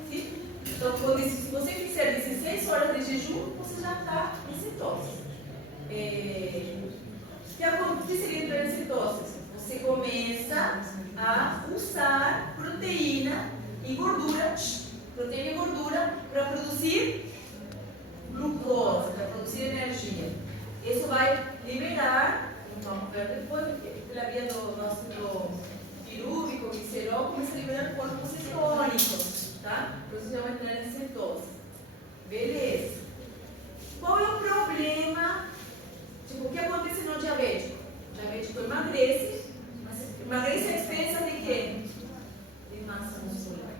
Sim? Então, se você fizer 16 horas de jejum, você já está em cetose. O que seria entrar em cetose? Você começa a usar proteína e gordura para produzir glucose, para produzir energia. Isso vai liberar, vamos ver depois, pela via do ácido pirúvico, glicerol, começa a liberar corpos cetônicos, tá? Então você já vai entrar em cetose. Beleza. Qual é o problema? Tipo, o que acontece no diabético? O diabético emagrece, mas emagrece a experiência de quê? De massa muscular.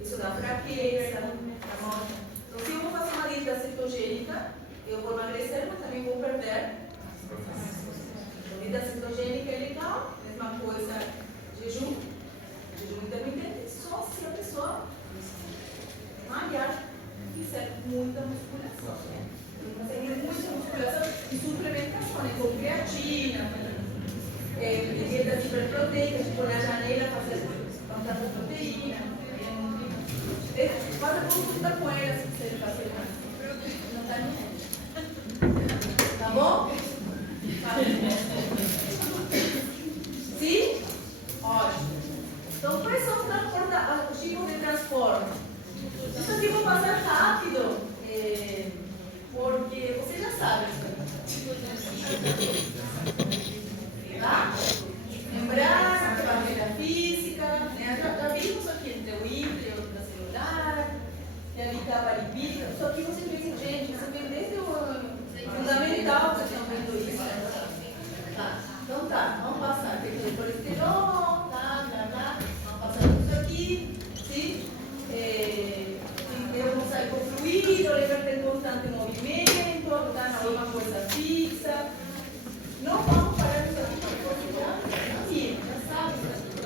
Isso dá fraqueza, dá morte. Então, se eu vou fazer uma dieta cetogênica, eu vou emagrecer, mas também vou perder. A dieta cetogênica é legal, mesma coisa, jejum intermitente, só se a pessoa malhar, fizer muita musculação. Fazer muita musculação e suplementação, né? Com creatina, dieta hiperproteica, tipo na janela, fazer tanta proteína. Faz a consulta com ela se você fazer mais. Não está nem. Tá bom? Sim? Ótimo. Então, quais são os tipos de transporte? Isso aqui eu vou passar rápido, porque você já sabe. Tá? Membrana, barreira física, né? Já vimos aqui entre o intracelular, que habitava lipídica. Só que você pensa, gente, você vê desde o fundamental que vocês estão vendo isso. Tá? Então tá, vamos passar. Tem o colesterol, tá, blá, blá. Vamos passar tudo isso aqui. Sim? Eu vou sair com fluido, ele vai ter constante movimento, tá? Não é uma coisa fixa. Não vamos parar isso aqui porque você já sabe.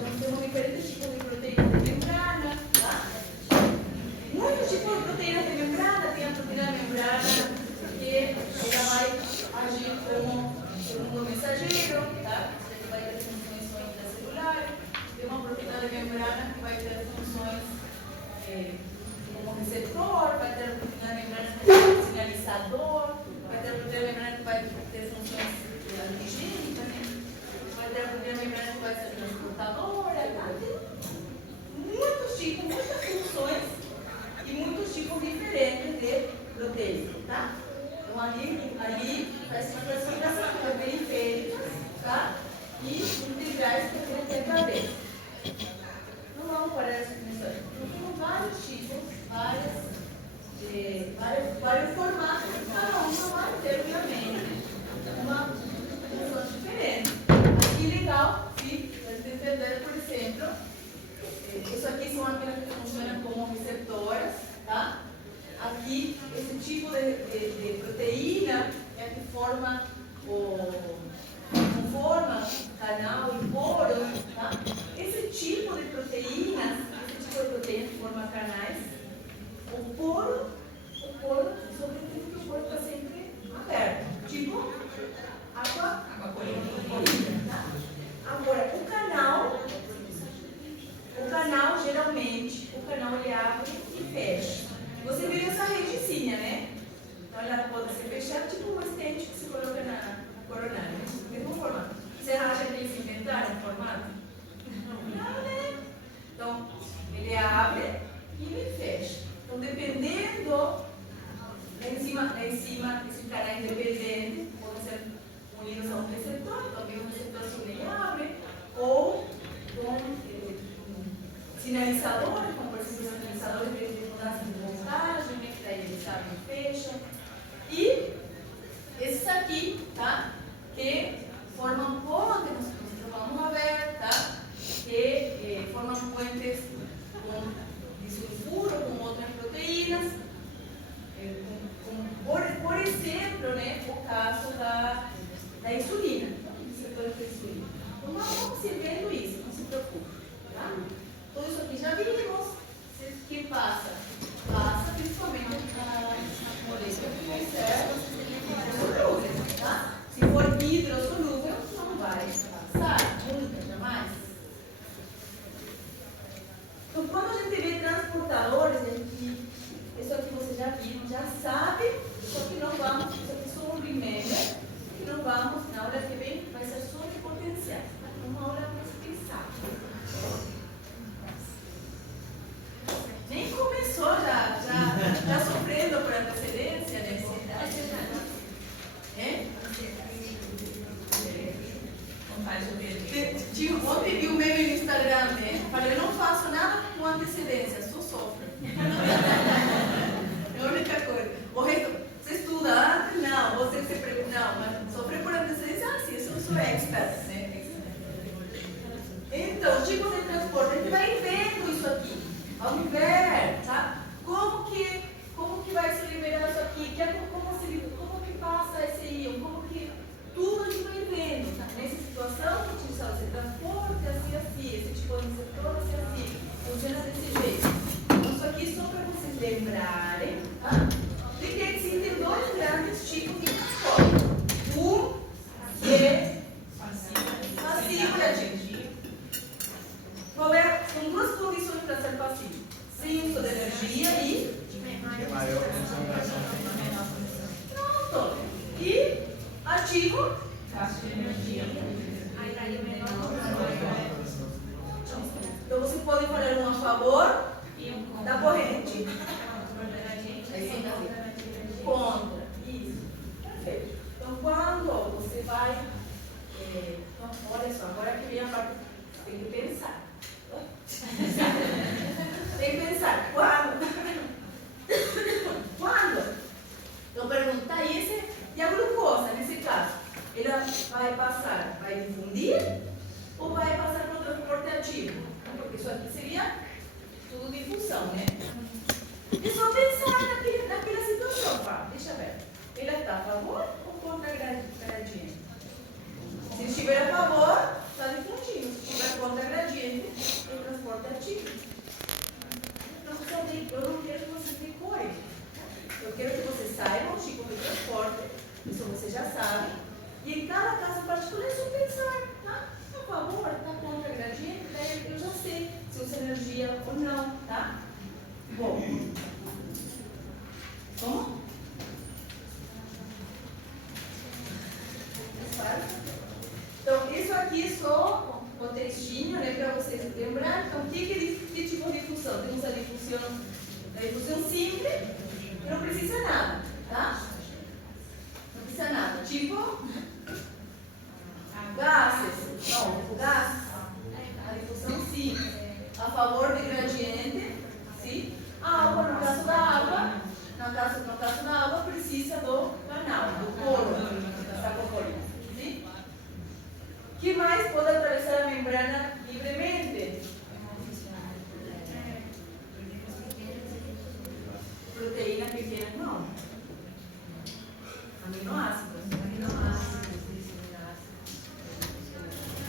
Nós temos diferentes tipos de proteínas de membrana, tá? Muitos tipos de proteínas de membrana. Tem a proteína de membrana, porque ela vai agir como um mensageiro, tá? Ele vai ter funções intracelulares. Tem uma proteína de membrana que vai ter funções como receptor, vai ter a proteína de membrana que vai ter sinalizador, vai ter a proteína de membrana que vai ter funções antigênicas, né? Vai ter a proteína de membrana que vai ser transportadora, tá? Tem muitos tipos, muitas funções e muitos tipos diferentes de proteína, tá? Então ali faz uma classificação de periféricas, tá? E integrais que tem que ter cabeça. aparece nessa? Eu tenho vários tipos, vários formatos, cada uma vai ter, obviamente, uma função diferente. Aqui legal, se você entender, por exemplo, isso aqui são aquelas que funcionam como receptoras, tá? Aqui, esse tipo de proteína é a que forma canal e poros, tá? Esse tipo de proteínas que forma canais, o poro, sobretudo que o poro está sempre aberto, tipo água corrida, tá? Agora, o canal geralmente, ele abre e fecha. Você viu essa redezinha, né? Então ela pode ser fechada, tipo um estente que se coloca na coronária, mesmo formato. Você acha que eles inventaram o formato? Não, né? Então, ele abre e ele fecha. Então, dependendo, lá em cima, esse canal independente pode ser unido a um receptor, também um receptor se ele abre, ou com sinalizadores, como por exemplo, sinalizadores de mudança de voltagem, que daí ele abre e fecha. E esses aqui, tá? Que formam pontes, vamos ver, tá? Que formam puentes de sulfuro com outras proteínas. Por exemplo, né, o caso da insulina, receptores da insulina. Então, nós vamos ir vendo isso, não se preocupe. Tá? Tudo isso aqui já vimos. O que passa? Passa principalmente na molécula que conserva solúvel, tá? Se for hidrossolúvel, não vai passar, nunca, jamais. Então, quando a gente vê transportadores, isso aqui você já viu, já sabe, só que não vamos, isso aqui só um remember, que não vamos, na hora que vem, vai ser sobre potencial. Tá? Uma hora mais pensar. Nem começou já sofrendo por antecedência, né? Ontem vi um meme no Instagram, né? Falei, eu não faço nada com antecedência, só sofro. É a única coisa. O resto, você estuda antes? Não. Você se prepara? Não, mas sofrer por antecedência, sim, eu sou expert, né? Então, tipos de transporte, a gente vai vendo isso aqui. Vamos ver, tá? Como que vai se liberar isso aqui? Como que passa esse íon? Tudo a gente vai vendo, tá? Nessa situação, a gente usa esse transporte, assim, esse tipo de receptor, assim. Funciona desse jeito. Então, isso aqui só para vocês lembrarem, tá? De que existem dois grandes tipos de transporte. Um que é passivo e ativo. São duas condições para ser passivo. Sem uso de energia e Maior concentração. pronto. E ativo, gasto de energia. Então você pode fazer um a favor da corrente. Contra. Isso. Perfeito. Então quando você vai. Então, olha só, agora que vem a parte. Tem que pensar. Tem que pensar. Quando? Então pergunta, e a glucosa, nesse caso, ela vai difundir ou vai passar para o transporte ativo? Porque isso aqui seria tudo difusão, né? É só pensar naquela situação, pá. Deixa eu ver. Ela está a favor ou contra a gradiente? Se estiver a favor, está difundindo. Se estiver contra a gradiente, a favor de gradiente, sim? A água, no caso da água, no caso da água, precisa do canal, do poro, da sacopolina, sim? O que mais pode atravessar a membrana livremente? Proteína pequena, não. Aminoácidos.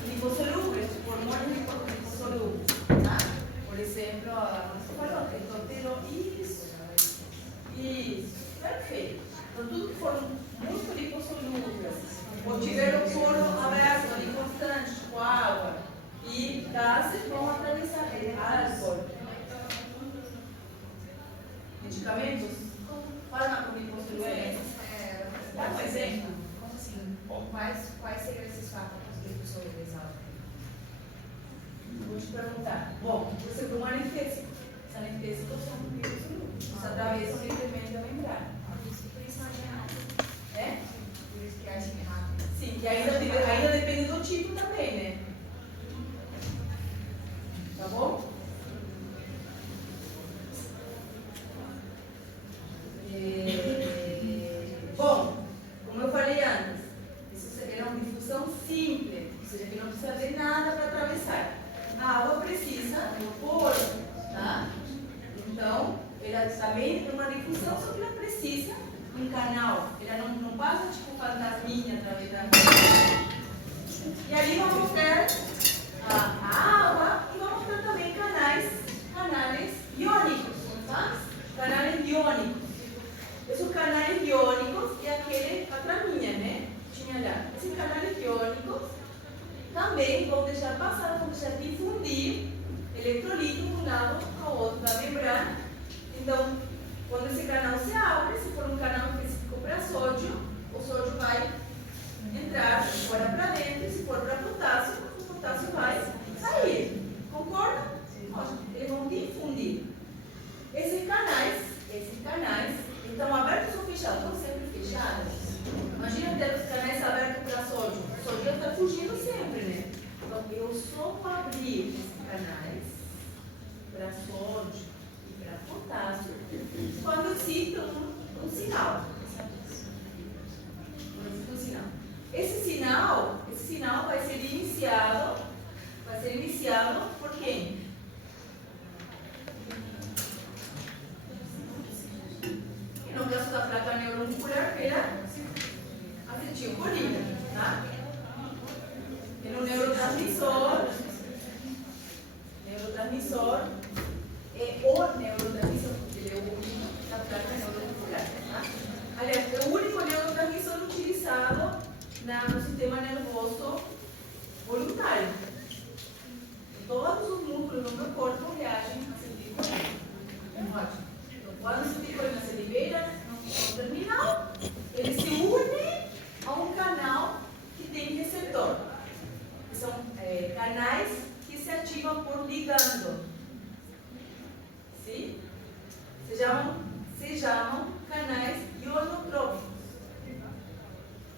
Lipossolúveis, hormônios lipossolúveis, tá? Por exemplo, isso, perfeito. Então, tudo que for muito lipossolúvel, ou tiver o poro aberto ali constante, com água e gases, vão atravessar álcool. Medicamentos? Fármaco lipossolúvel. Dá um exemplo. Como assim? Quais seriam esses fármacos lipossolúveis? Vou te perguntar. Bom, você for um anestésico. Os anestésicos são lipossolúveis. Eles atravessam livremente a membrana. Por isso não é rápido. É? Por isso que agem rápido. Sim, que ainda depende do tipo também, né? Tá bom? Bom, como eu falei antes, isso seria uma difusão simples, ou seja, que não precisa de nada para atravessar. A água precisa do poro, tá? Então, ela também é uma difusão, só que ela precisa de um canal. Ela não passa tipo fantasminha através da água. E ali vamos ter a água e vamos ter também canais iônicos, tá? Canais iônicos. Esses canais iônicos é aquele atraminha, né? Tinha lá. Esses canais iônicos também vão deixar passar, vão deixar difundir eletrolito de um lado para o outro da membrana. Então, quando esse canal se abre, se for um canal específico para sódio, o sódio vai entrar fora para dentro, e se for para potássio, o potássio vai sair. Concorda? Eles vão difundir. Esses canais estão abertos ou fechados? Estão sempre fechados. Imagina ter os canais abertos para sódio. O sódio está fugindo sempre, né? Então, eu só vou abrir esses canais para sódio e para potássio quando existe um sinal. Esse sinal vai ser iniciado por quem? E no caso da placa neuromuscular, pela acetilcolina, tá? Tem um neurotransmissor é o neurotransmissor, porque ele é o único da placa neuromuscular, tá? Aliás, é o único neurotransmissor utilizado no sistema nervoso voluntário. Todos os músculos no meu corpo reagem a acetilcolina. Então, quando a acetilcolina se libera no terminal, ele se une a um canal que tem receptor. São canais que se ativam por ligando. Sim? Se chamam canais ionotrópicos.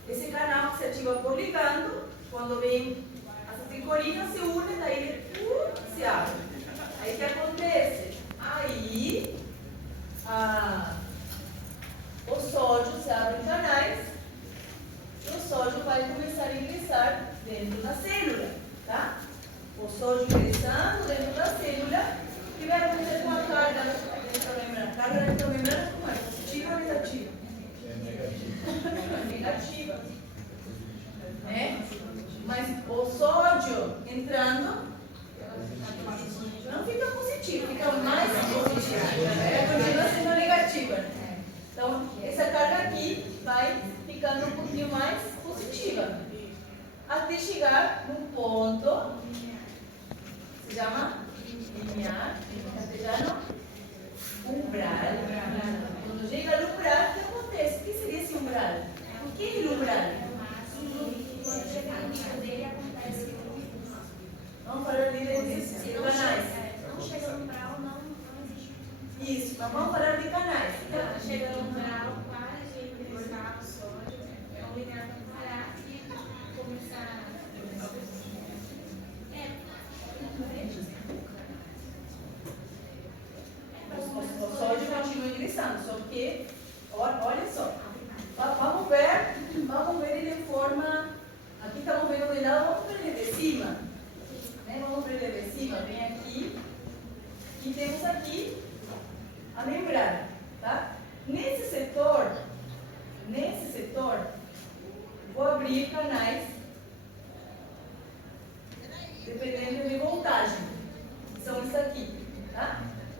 Esse canal que se ativa por ligando, quando vem a acetilcolina, se une, daí ele se abre. Aí o que acontece? Aí o sódio se abre em canais e o sódio vai começar a ingressar dentro da célula, tá? O sódio ingressando dentro da célula, o que vai acontecer com a carga dentro da membrana? A carga dentro da membrana como é? Positiva ou negativa? Negativa. Né? Mas o sódio entrando não fica positivo, fica mais positivo. Continua sendo negativa. Então, essa carga aqui vai ficando um pouquinho mais positiva. Até chegar num ponto, se chama limiar, em castellano, umbral. Quando chega no umbral, o que acontece? O que seria esse umbral? O que é o umbral? Quando chegar no nível dele, acontece Vamos falar de canais. não chega no umbral, não existe. Isso, mas vamos falar de canais. Quando chega no umbral, para de ingressar o sódio, o linear vai parar e começar.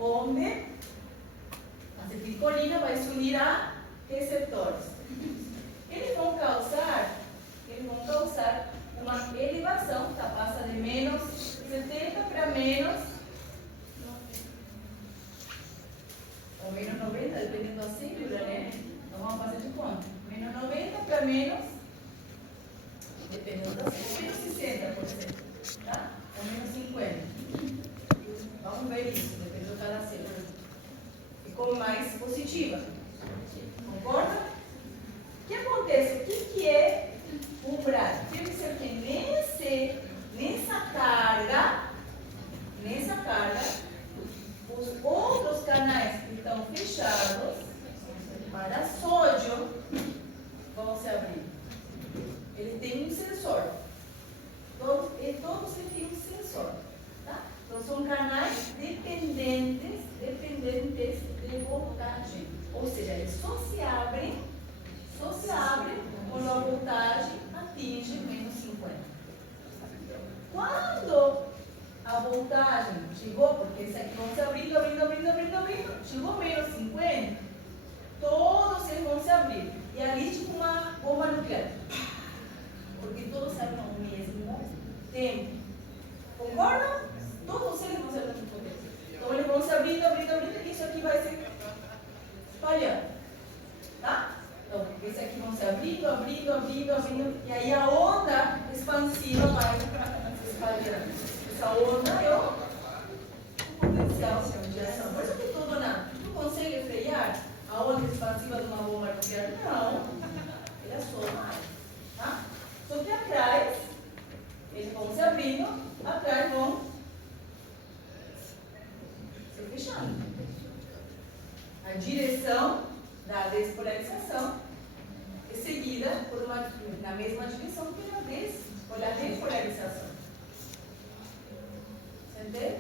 onde a acetilcolina vai se unir a receptores. Eles vão causar uma elevação, tá? Passa de menos 70 para menos ou menos 90, dependendo da símbolo, né? Então vamos fazer de conta. Menos 90 para menos, dependendo da símbolo, menos 60, por exemplo, tá? Ou menos 50. Vamos ver isso, dependendo de cada símbolo. Ficou mais positiva. Concorda? O que acontece? O que é umbral? Quer dizer que nessa carga, os outros canais que estão fechados para sódio vão se abrir. Ele tem um sensor. Todos eles têm um sensor. Tá? Então são canais dependentes de voltagem. Ou seja, eles só se abrem quando a voltagem atinge menos 50. Quando a voltagem chegou, porque isso aqui vão se abrindo, chegou menos 50, todos eles vão se abrir. E ali tipo uma bomba nuclear. Porque todos se abrem ao mesmo tempo. Concordam? Todos eles vão se abrir ao mesmo tempo. Então eles vão se abrindo, e isso aqui vai se espalhando. Tá? Então, esse aqui vão se abrindo, e aí a onda expansiva vai se espalhando. Essa onda é o potencial de radiação. Por isso que tudo não consegue frear a onda expansiva de uma bomba nuclear. Não, ele é só mais. Tá? Só que atrás, eles vão se abrindo, atrás vão se fechando. A direção da despolarização é seguida na mesma direção que a despolarização. Você entende?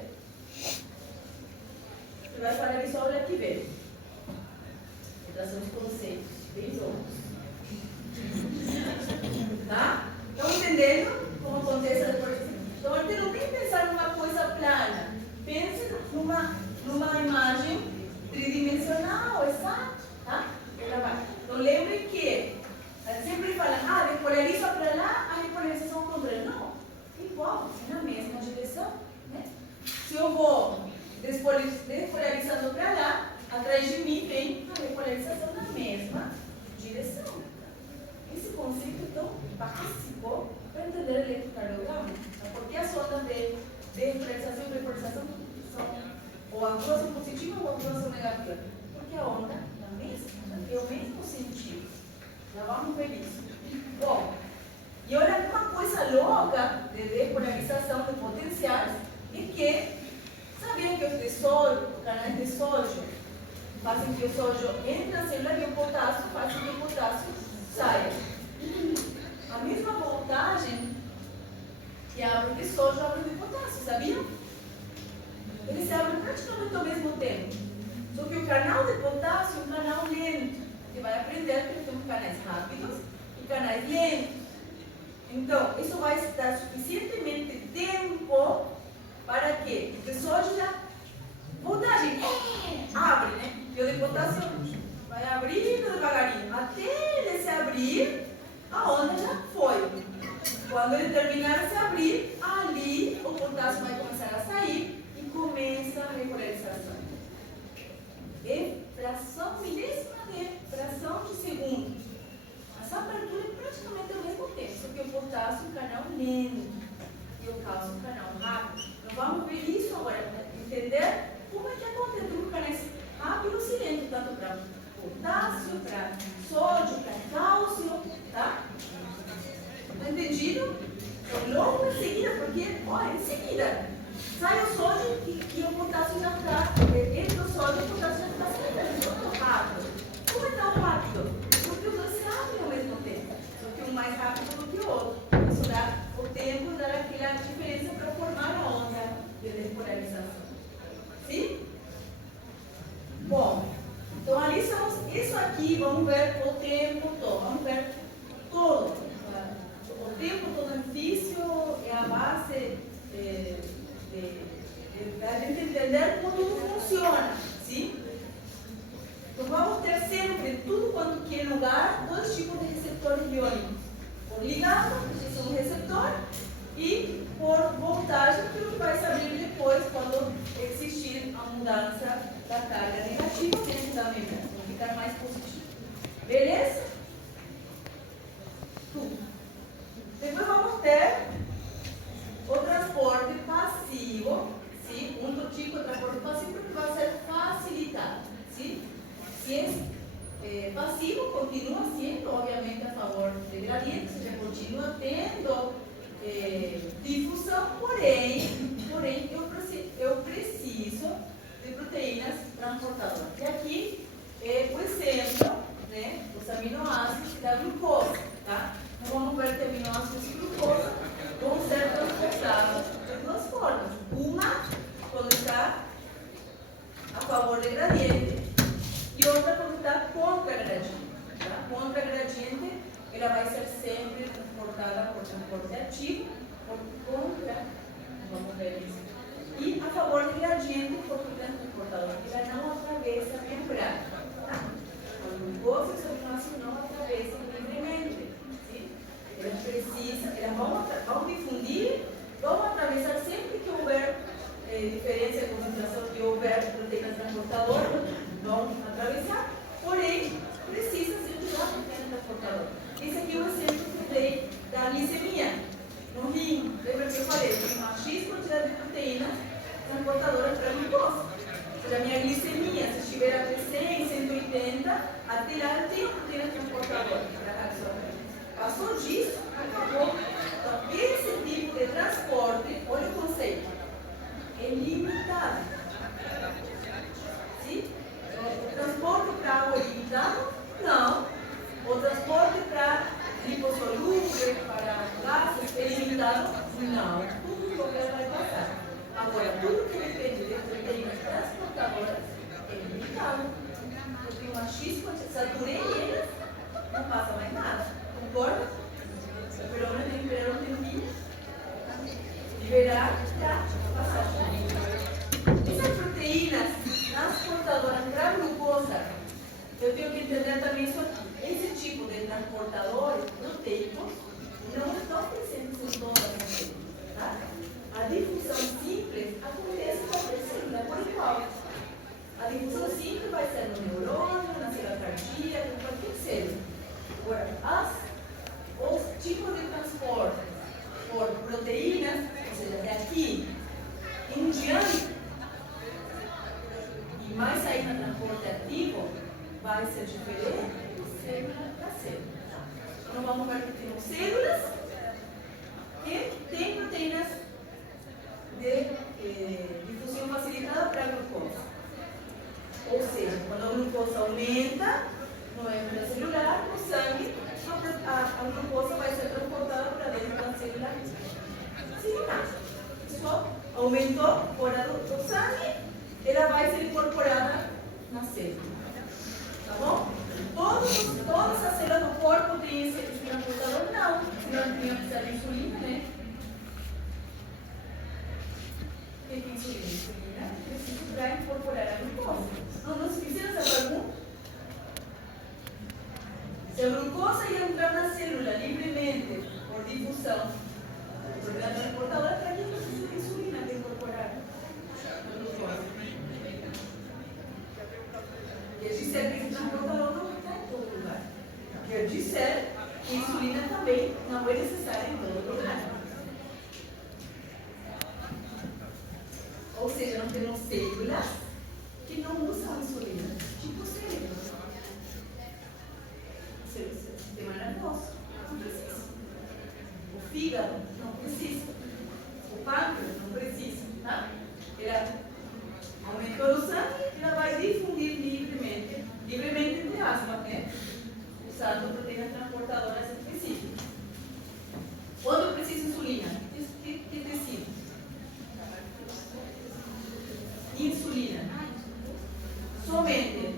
Você vai falar isso aula que vem. Então são os conceitos bem loucos. Tá? Estão entendendo como acontece a despolarização? Então a gente não tem que pensar numa coisa plana. Pense numa imagem tridimensional, exato. Tá? Então lembre que sempre fala, despolariza para lá, a despolarização contrária. Não, igual, é na mesma direção. Né? Se eu vou despolarizando para lá, atrás de mim vem a despolarização na mesma direção. Esse conceito é tão básico para entender eletrocardiograma, porque as ondas de despolarização e repolarização são ou a duas são positivas ou a duas são negativas. Porque a onda é o mesmo sentido. Já vamos ver isso. Bom, e olha uma coisa louca de despolarização de potenciais é que sabiam que os canais de sódio fazem que o sódio entre na célula e o potássio faz que o potássio saia. A mesma voltagem que abre de sódio abre de potássio, sabiam? Eles se abrem praticamente ao mesmo tempo. Só que o canal de potássio é um canal lento. Você vai aprender que temos canais rápidos e canais lentos. Então, isso vai dar suficientemente tempo para que o sódio já voltagem abre, né? E o de potássio vai abrindo devagarinho. Até ele se abrir, a onda já foi. Quando ele terminar de se abrir, ali o potássio vai começar a sair. Começa a repolarização. Fração milésima de fração de segundo. Essa abertura é praticamente ao mesmo tempo, só que o potássio é um canal lento e o cálcio é um canal rápido. Então vamos ver isso agora, para entender como é que acontece com canais rápidos e lentos, tanto para potássio, para sódio, para cálcio, tá? Tá entendido? Então logo em seguida, porque, olha, em seguida. Sai o sódio e o potássio já está. Entre o sódio e o potássio já está saindo. Muito rápido. Como é tão rápido? Porque os dois se abrem ao mesmo tempo. Só que um mais rápido do que o outro. Isso dá o tempo, dá aquela diferença para formar a onda de despolarização. Sim? Bom, então ali estamos. Isso aqui, vamos ver o tempo todo. Vamos ver todo. O tempo todo em físio é a base de A gente entender como tudo funciona, sim? Então vamos ter sempre, tudo quanto que é lugar, dois tipos de receptores iônicos. Por ligado, que são um receptor, e por voltagem, que vai saber depois, quando existir a mudança da carga negativa dentro da membrana, vai ficar mais positivo. Beleza? Tudo. Depois vamos ter o transporte passivo, sim? Um outro tipo de transporte passivo que vai ser facilitado, sim? Se é passivo, continua sendo, obviamente, a favor de gradiente, ou seja, continua tendo difusão, porém eu preciso de proteínas transportadoras. E aqui é o exemplo, né, dos aminoácidos da glucosa, tá? Então vamos ver que aminoácidos de glucosa vão ser transportados de duas formas. Uma, quando está a favor de gradiente, e outra quando está contra gradiente. Tá? Contra gradiente, ela vai ser sempre transportada por transporte ativo, por contra, vamos ver isso. E a favor de gradiente, por transportador, ela não atravessa a membrana. Tá? A glucosa e os aminoácidos não atravessam livremente. Sim? Elas precisam, elas vão difundir, vão atravessar sempre que houver diferença de concentração, que houver proteínas transportadoras, vão atravessar, porém, precisa ser de uma proteína transportadora. Esse aqui é o exemplo que eu dei da glicemia. No rim, lembra que eu falei? Tem uma X quantidade de proteínas transportadoras para a glucosa. Ou seja, a minha glicemia, se estiver até 100, 180, até lá eu tenho proteína transportadora para a absorção. Passou disso, acabou. Então, esse tipo de transporte, olha o conceito, é limitado. Sim? O transporte para água é limitado? Não. O transporte para lipossolúvel, para gases é limitado? Não. Tudo que houver vai passar. Agora, tudo que depende de proteínas transportadoras é limitado. Eu tenho uma X quantidade, saturei elas, não passa mais nada. Concorda? O fenômeno tem que liberar um tempinho, liberar para passar. Essas proteínas transportadoras para a glucosa, eu tenho que entender também isso aqui. Esse tipo de transportadores proteicos não estão presentes em todas as células. Tá? A difusão simples acontece em qualquer célula, por igual. A difusão simples vai ser no neurônio, na célula cardíaca, em qualquer célula. Agora, os tipos de transporte por proteínas, ou seja, daqui em diante, e mais ainda transporte ativo, vai ser diferente de célula para célula. Então vamos ver que temos células que têm proteínas de difusão facilitada para a glucosa. Ou seja, quando a glucosa aumenta no âmbito celular, no sangue, a glucosa vai ser transportada para dentro da célula celular. Só aumentou fora do sangue, ela vai ser incorporada na célula. Tá bom? Todas as células do corpo têm esse transportador? Não. Senão não tinha precisado de insulina, né? O que é insulina? Insulina precisa para incorporar a glucosa. Não se fizeram essa pergunta? Se a glucosa ia entrar na célula livremente, por difusão, a proteína transportadora, para que precisa de insulina para incorporar a glucosa? E a disser que esse transportador não está em todo lugar. E a disser que a insulina também não é necessária em todo lugar. Ou seja, não temos células que não usam insulina, tipo cérebro. Sistema nervoso, não precisa. O fígado, não precisa. O pâncreas, não precisa. Tá? Ela aumentou o sangue, ela vai difundir livremente entre aspas, né? Usando proteínas transportadoras específicas. Quando eu preciso de insulina, que tecido? Insulina. Somente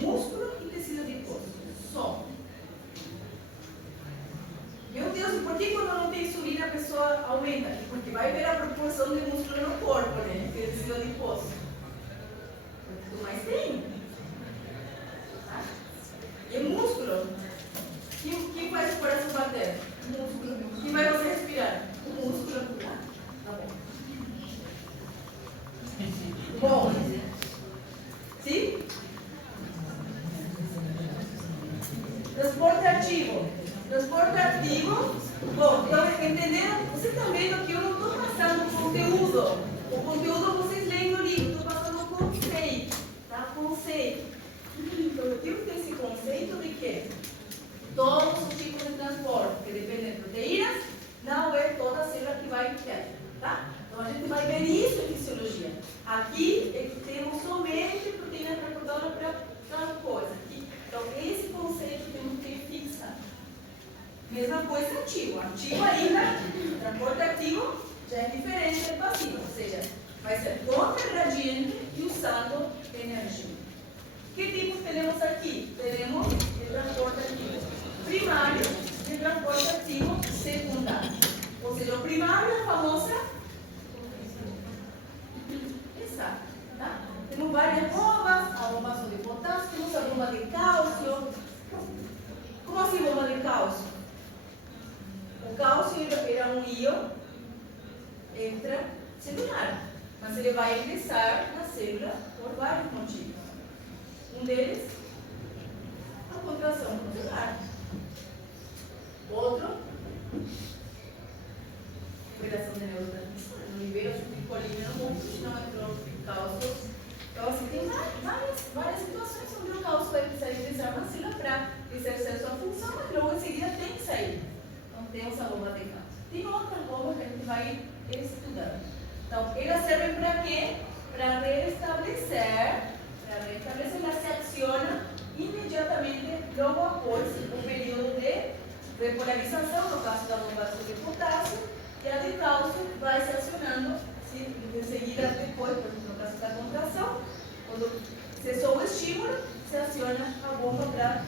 músculo e tecido adiposo. Só. Meu Deus, por que quando não tem insulina a pessoa aumenta, porque vai ver a proporção de músculo no corpo, né? Que é tecido adiposo. O que mais tem? Tá? E músculo. Quem faz o coração bater? Músculo. Quem vai você respirar? O músculo. Tá bom. Bom. Sim? Transporte ativo. Transporte ativo. Bom, então entenderam? Vocês estão vendo que eu não estou passando conteúdo. O conteúdo vocês leem no livro. Estou passando conceito. Tá? Conceito. Então eu tenho que ter esse conceito de que todos os tipos de transporte, que dependem de proteínas, não é toda a célula que vai ter. Tá? Então a gente vai ver isso em fisiologia. Aqui é que temos somente proteína transportadora para tal coisa. Aqui. Então esse conceito temos que fixar. Mesma coisa ativo. Ativo ainda, transporte ativo já é diferente do passivo. Ou seja, vai ser contra-gradiente e usando energia. Que tipos temos aqui? Temos de transporte ativo primário e transporte ativo secundário. Ou seja, o primário é a famosa. Exato. Tá? Temos várias bombas, a bomba só de potássio, temos a bomba de cálcio. Como assim bomba de cálcio? O cálcio era um íon extracelular, mas ele vai ingressar na célula por vários motivos. Um deles, a contração muscular. Outro, liberação de neurotransmissores. Não libera subcolina muito, não entrou cálcio. Então, assim, tem várias situações onde o cálcio vai precisar ingressar na célula para exercer sua função, mas logo em seguida tem que sair. Então, temos a bomba de cálcio. Tem outra bomba que a gente vai estudar. Então, elas servem para quê? Para restabelecer, ela se aciona imediatamente logo após o período de repolarização, no caso da bomba de potássio, e a de cálcio vai se acionando em seguida depois, por exemplo, no caso da contração, quando cessou o estímulo, se aciona a bomba para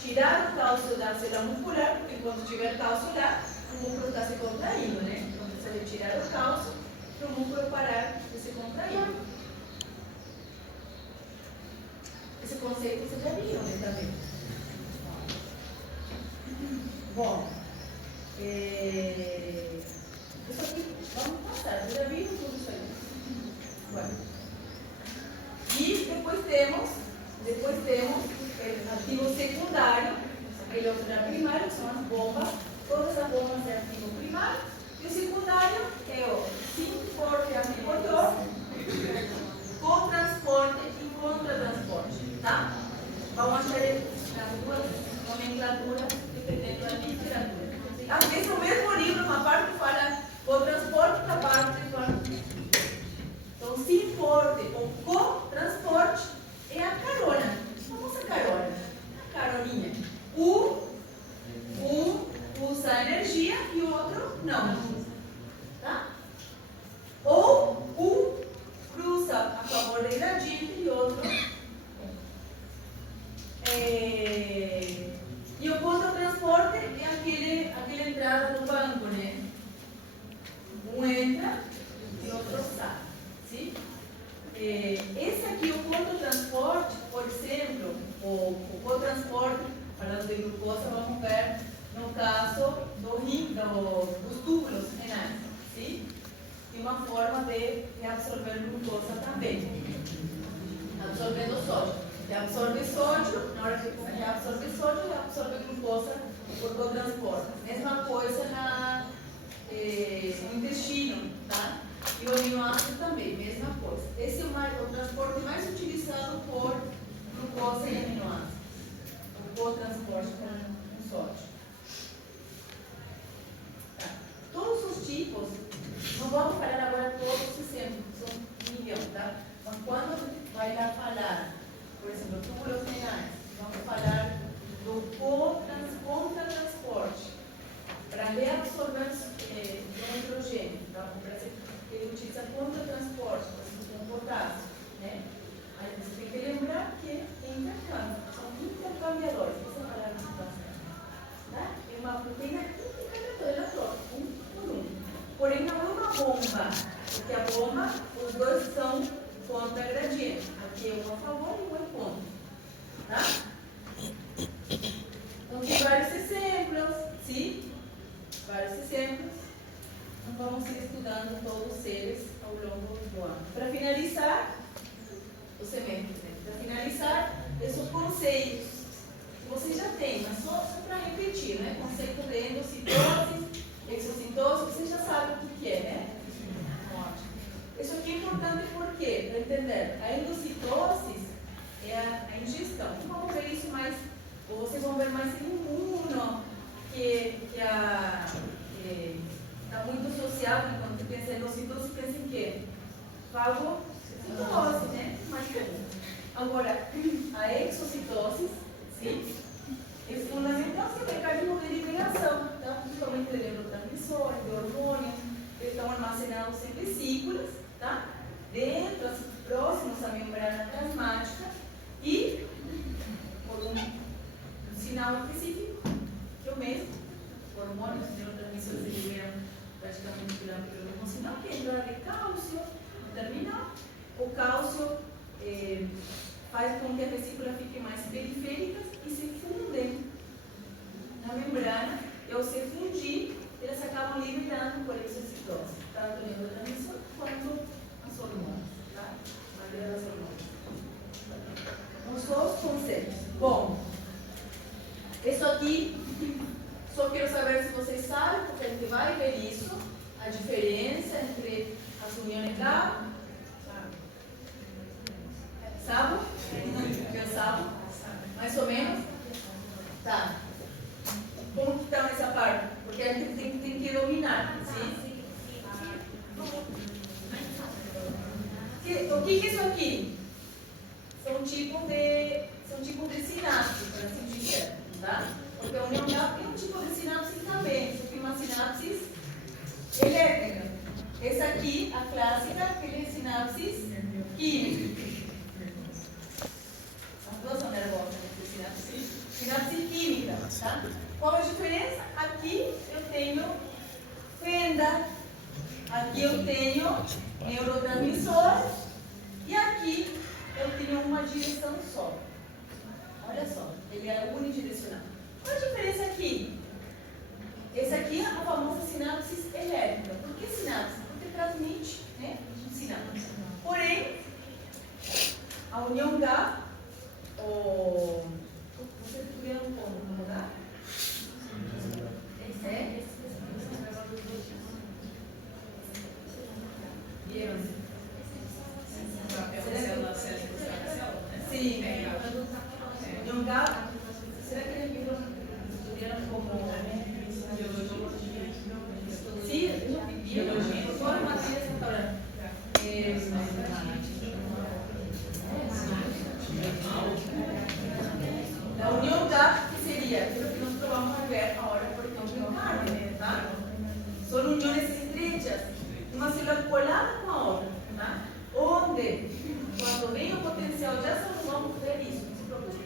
tirar o cálcio da célula muscular, porque quando tiver cálcio lá, o músculo está se contraindo, né? Então precisa retirar o cálcio para o músculo parar de se contrair. Esse conceito vocês já viram, né? Também. Bom, isso aqui, vamos passar, vocês já viram tudo isso aí? Bueno. E depois temos ativo secundário, aquele outro era primário, que são as bombas, todas as bombas é ativo primário, e o secundário é o transporte antimotor, co-transporte e contra-transporte, tá? Vamos ver as duas nomenclaturas dependendo da literatura. Às vezes o mesmo livro, uma parte fala co-transporte, outra parte fala. Então, se importe ou co-transporte é a carona. A famosa carona. A caroninha. Um usa energia e o outro não. Tá? Ou um cruza a favor da gradiente e o outro. E o contra-transporte é aquela entrada do banco, né? Um entra e outro sai. Sim? Esse aqui, o contra-transporte, por exemplo, o co-transporte, falando de glucosa, vamos ver no caso do rim, dos túbulos renais. Sim? Tem uma forma de absorver glucosa também, absorvendo sódio. Absorve sódio, na hora que absorve sódio, absorve glucosa por co-transporte. Mesma coisa no intestino, tá? E o aminoácido também, mesma coisa. Esse é o transporte mais utilizado por glucosa e aminoácido. O co-transporte com sódio. Tá. Todos os tipos, não vamos falar agora todos os exemplos, são 1 milhão, tá? Mas quando a gente vai lá falar, por exemplo, túbulos renais, vamos falar do contra-transporte para reabsorver o nitrogênio, tá? Ele utiliza contra-transporte, por exemplo, com potássio, né? Aí você tem que lembrar que é intercâmbio, são intercambiadores, essa palavra que bastante, tá? É uma proteína intercambiadora, ela troca um por um. Por bomba, porque a bomba, os dois são contra a gradiente. Aqui é um a favor e um é contra. Tá? Então, tem vários exemplos, sim? Vários exemplos. Então, vamos ir estudando todos eles ao longo do ano. Para finalizar, o semestre, para finalizar, esses conceitos que vocês já têm, mas só para repetir, né? Conceito de endocitose, exocitose, vocês já sabem o que é, né? Ótimo. Isso aqui é importante porque, para entender, a endocitose é a ingestão. Vamos ver isso mais, ou vocês vão ver mais em imuno, que está muito associado, quando você pensa em endocitose, pensa em quê? Fagocitose, né? Mais comum. Agora, a exocitose, sim, é fundamental ser mecanismo de liberação, tá? Principalmente de neurotransmissores, de hormônios, que estão armazenados em vesículas, tá? Dentro, assim, próximos à membrana plasmática e por um sinal específico, que é o mesmo, hormônios, neurotransmissores se liberam praticamente pelo mesmo sinal, que é a entrada de cálcio no terminal. O cálcio faz com que a vesícula fique mais periférica e se fundem na membrana, e ao se fundir, elas acabam liberando por exocitose, tanto o neurotransmissor quanto as hormonas, tá? A maioria das hormonas. Os dois conceitos. Bom, isso aqui, só quero saber se vocês sabem, porque a gente vai ver isso, a diferença entre as uniões da... Sabe? Eu sabe? Mais ou menos? Tá. Como que está nessa parte? Porque a gente tem que dominar, sim? O que é isso aqui? São tipos de sinapse, para assim dizer, tá? Porque a união é um tipo de sinapse também, isso aqui é uma sinapse elétrica. Essa aqui, a clássica, aquele é sinapse química. As duas são nervosas, sinapse química, tá? Qual a diferença? Aqui eu tenho fenda, aqui eu tenho neurotransmissores e aqui eu tenho uma direção só. Olha só, ele é unidirecional. Qual a diferença aqui? Esse aqui é a famosa sinapse elétrica. Por que sinapse? Porque transmite, né? Sinapse. Porém, a união da... Vocês tiveram como mudar? Vieram? Sim. União da... Será que eles estudaram como... Sim, biologia. Qual é a matéria que você está falando? A união da, que seria aquilo que nós provamos a ver agora por exemplo, carne, tá? São uniões estreitas, uma célula colada com a outra, tá? Onde, quando vem o potencial de ação, vamos ver isso, não se preocupe.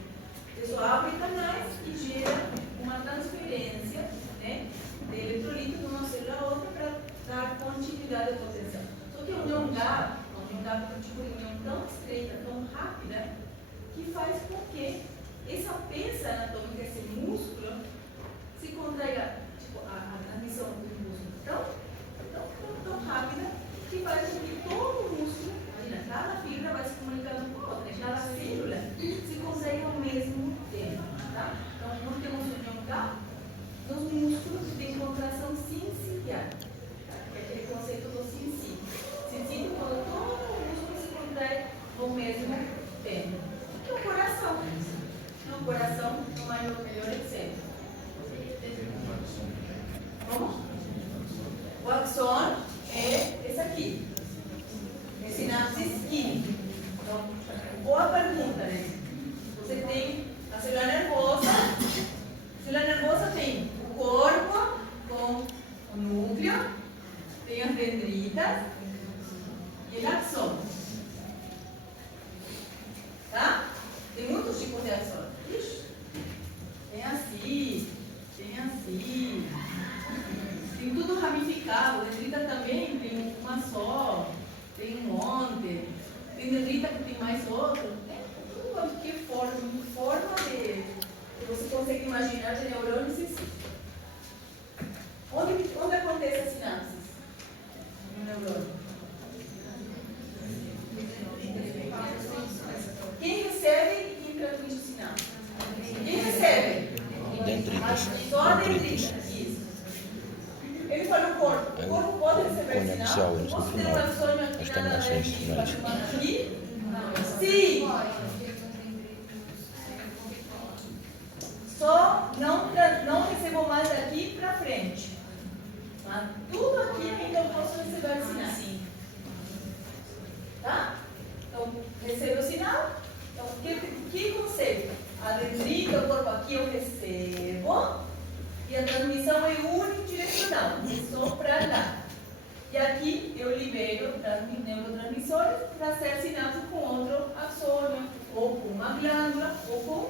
Isso abre canais e gera uma transferência, né, de eletrolito de uma célula a outra para dar continuidade ao potencial. Só que a união da é um tipo de união tão estreita, tão rápida, que faz com que essa peça anatômica, esse músculo, se contraiga, tipo, a transmissão do músculo tão rápida, que faz com que todo o músculo, imagina, cada fibra vai se comunicando com a outra, cada célula se contrai ao mesmo tempo, tá? Então, nós temos união da dos músculos de contração sinciliar, tá? É aquele conceito do sincílio. Sincílio quando todo o músculo se contrai ao mesmo tempo. E o coração. O coração é o melhor exemplo. Como? O axônio é esse aqui. É sinapse química. Então, boa pergunta, né? Você tem a célula nervosa. A célula nervosa tem o corpo com o núcleo, tem as dendritas e o axônio. Tá? Tem muitos tipos de axônio. Tem assim, tem tudo ramificado. A dendrita também tem só, tem um monte, tem neurita que tem mais outro. Que forma de que você consegue imaginar de neurônios existe. Onde acontece as sinapses? No neurônio. Quem recebe e quem transmite o sinal? Quem recebe? Dendritas. Só a dendrita. Isso. Ele foi no corpo. O corpo pode receber sinal. Posso ter uma sonho aqui As na terminações dendrita finais. aqui? Sim. Só não recebo mais daqui para frente. Mas tudo aqui ainda eu posso receber sinal. Tá? Então, recebo o sinal. Então, que conceito? A dendrita, o corpo aqui eu recebo. E a transmissão é unidirecional. É só para lá. E aqui eu libero neurotransmissores para ser sinapse com outro axônio, ou com uma glândula, ou com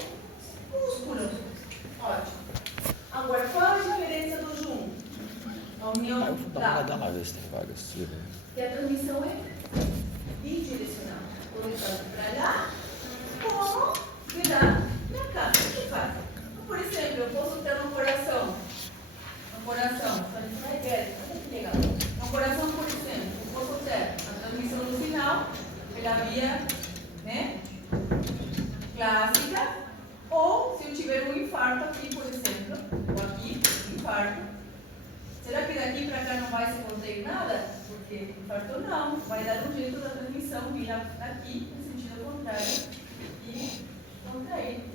músculos. Ótimo. Agora, qual a diferença do junto? A união Eu vou dar uma olhada lá, ver se tem vaga. E a transmissão é bidirecional. Quando vai para lá, como virar para cá. O que faz? Então, por exemplo, eu posso ter um coração. Olha que legal. Um coração, por exemplo, eu posso ter a transmissão do sinal pela via, né, clássica, ou se eu tiver um infarto aqui, por exemplo, ou aqui, infarto, será que daqui para cá não vai se contrair nada? Porque infarto não, vai dar um jeito da transmissão vir aqui, no sentido contrário, e contrair.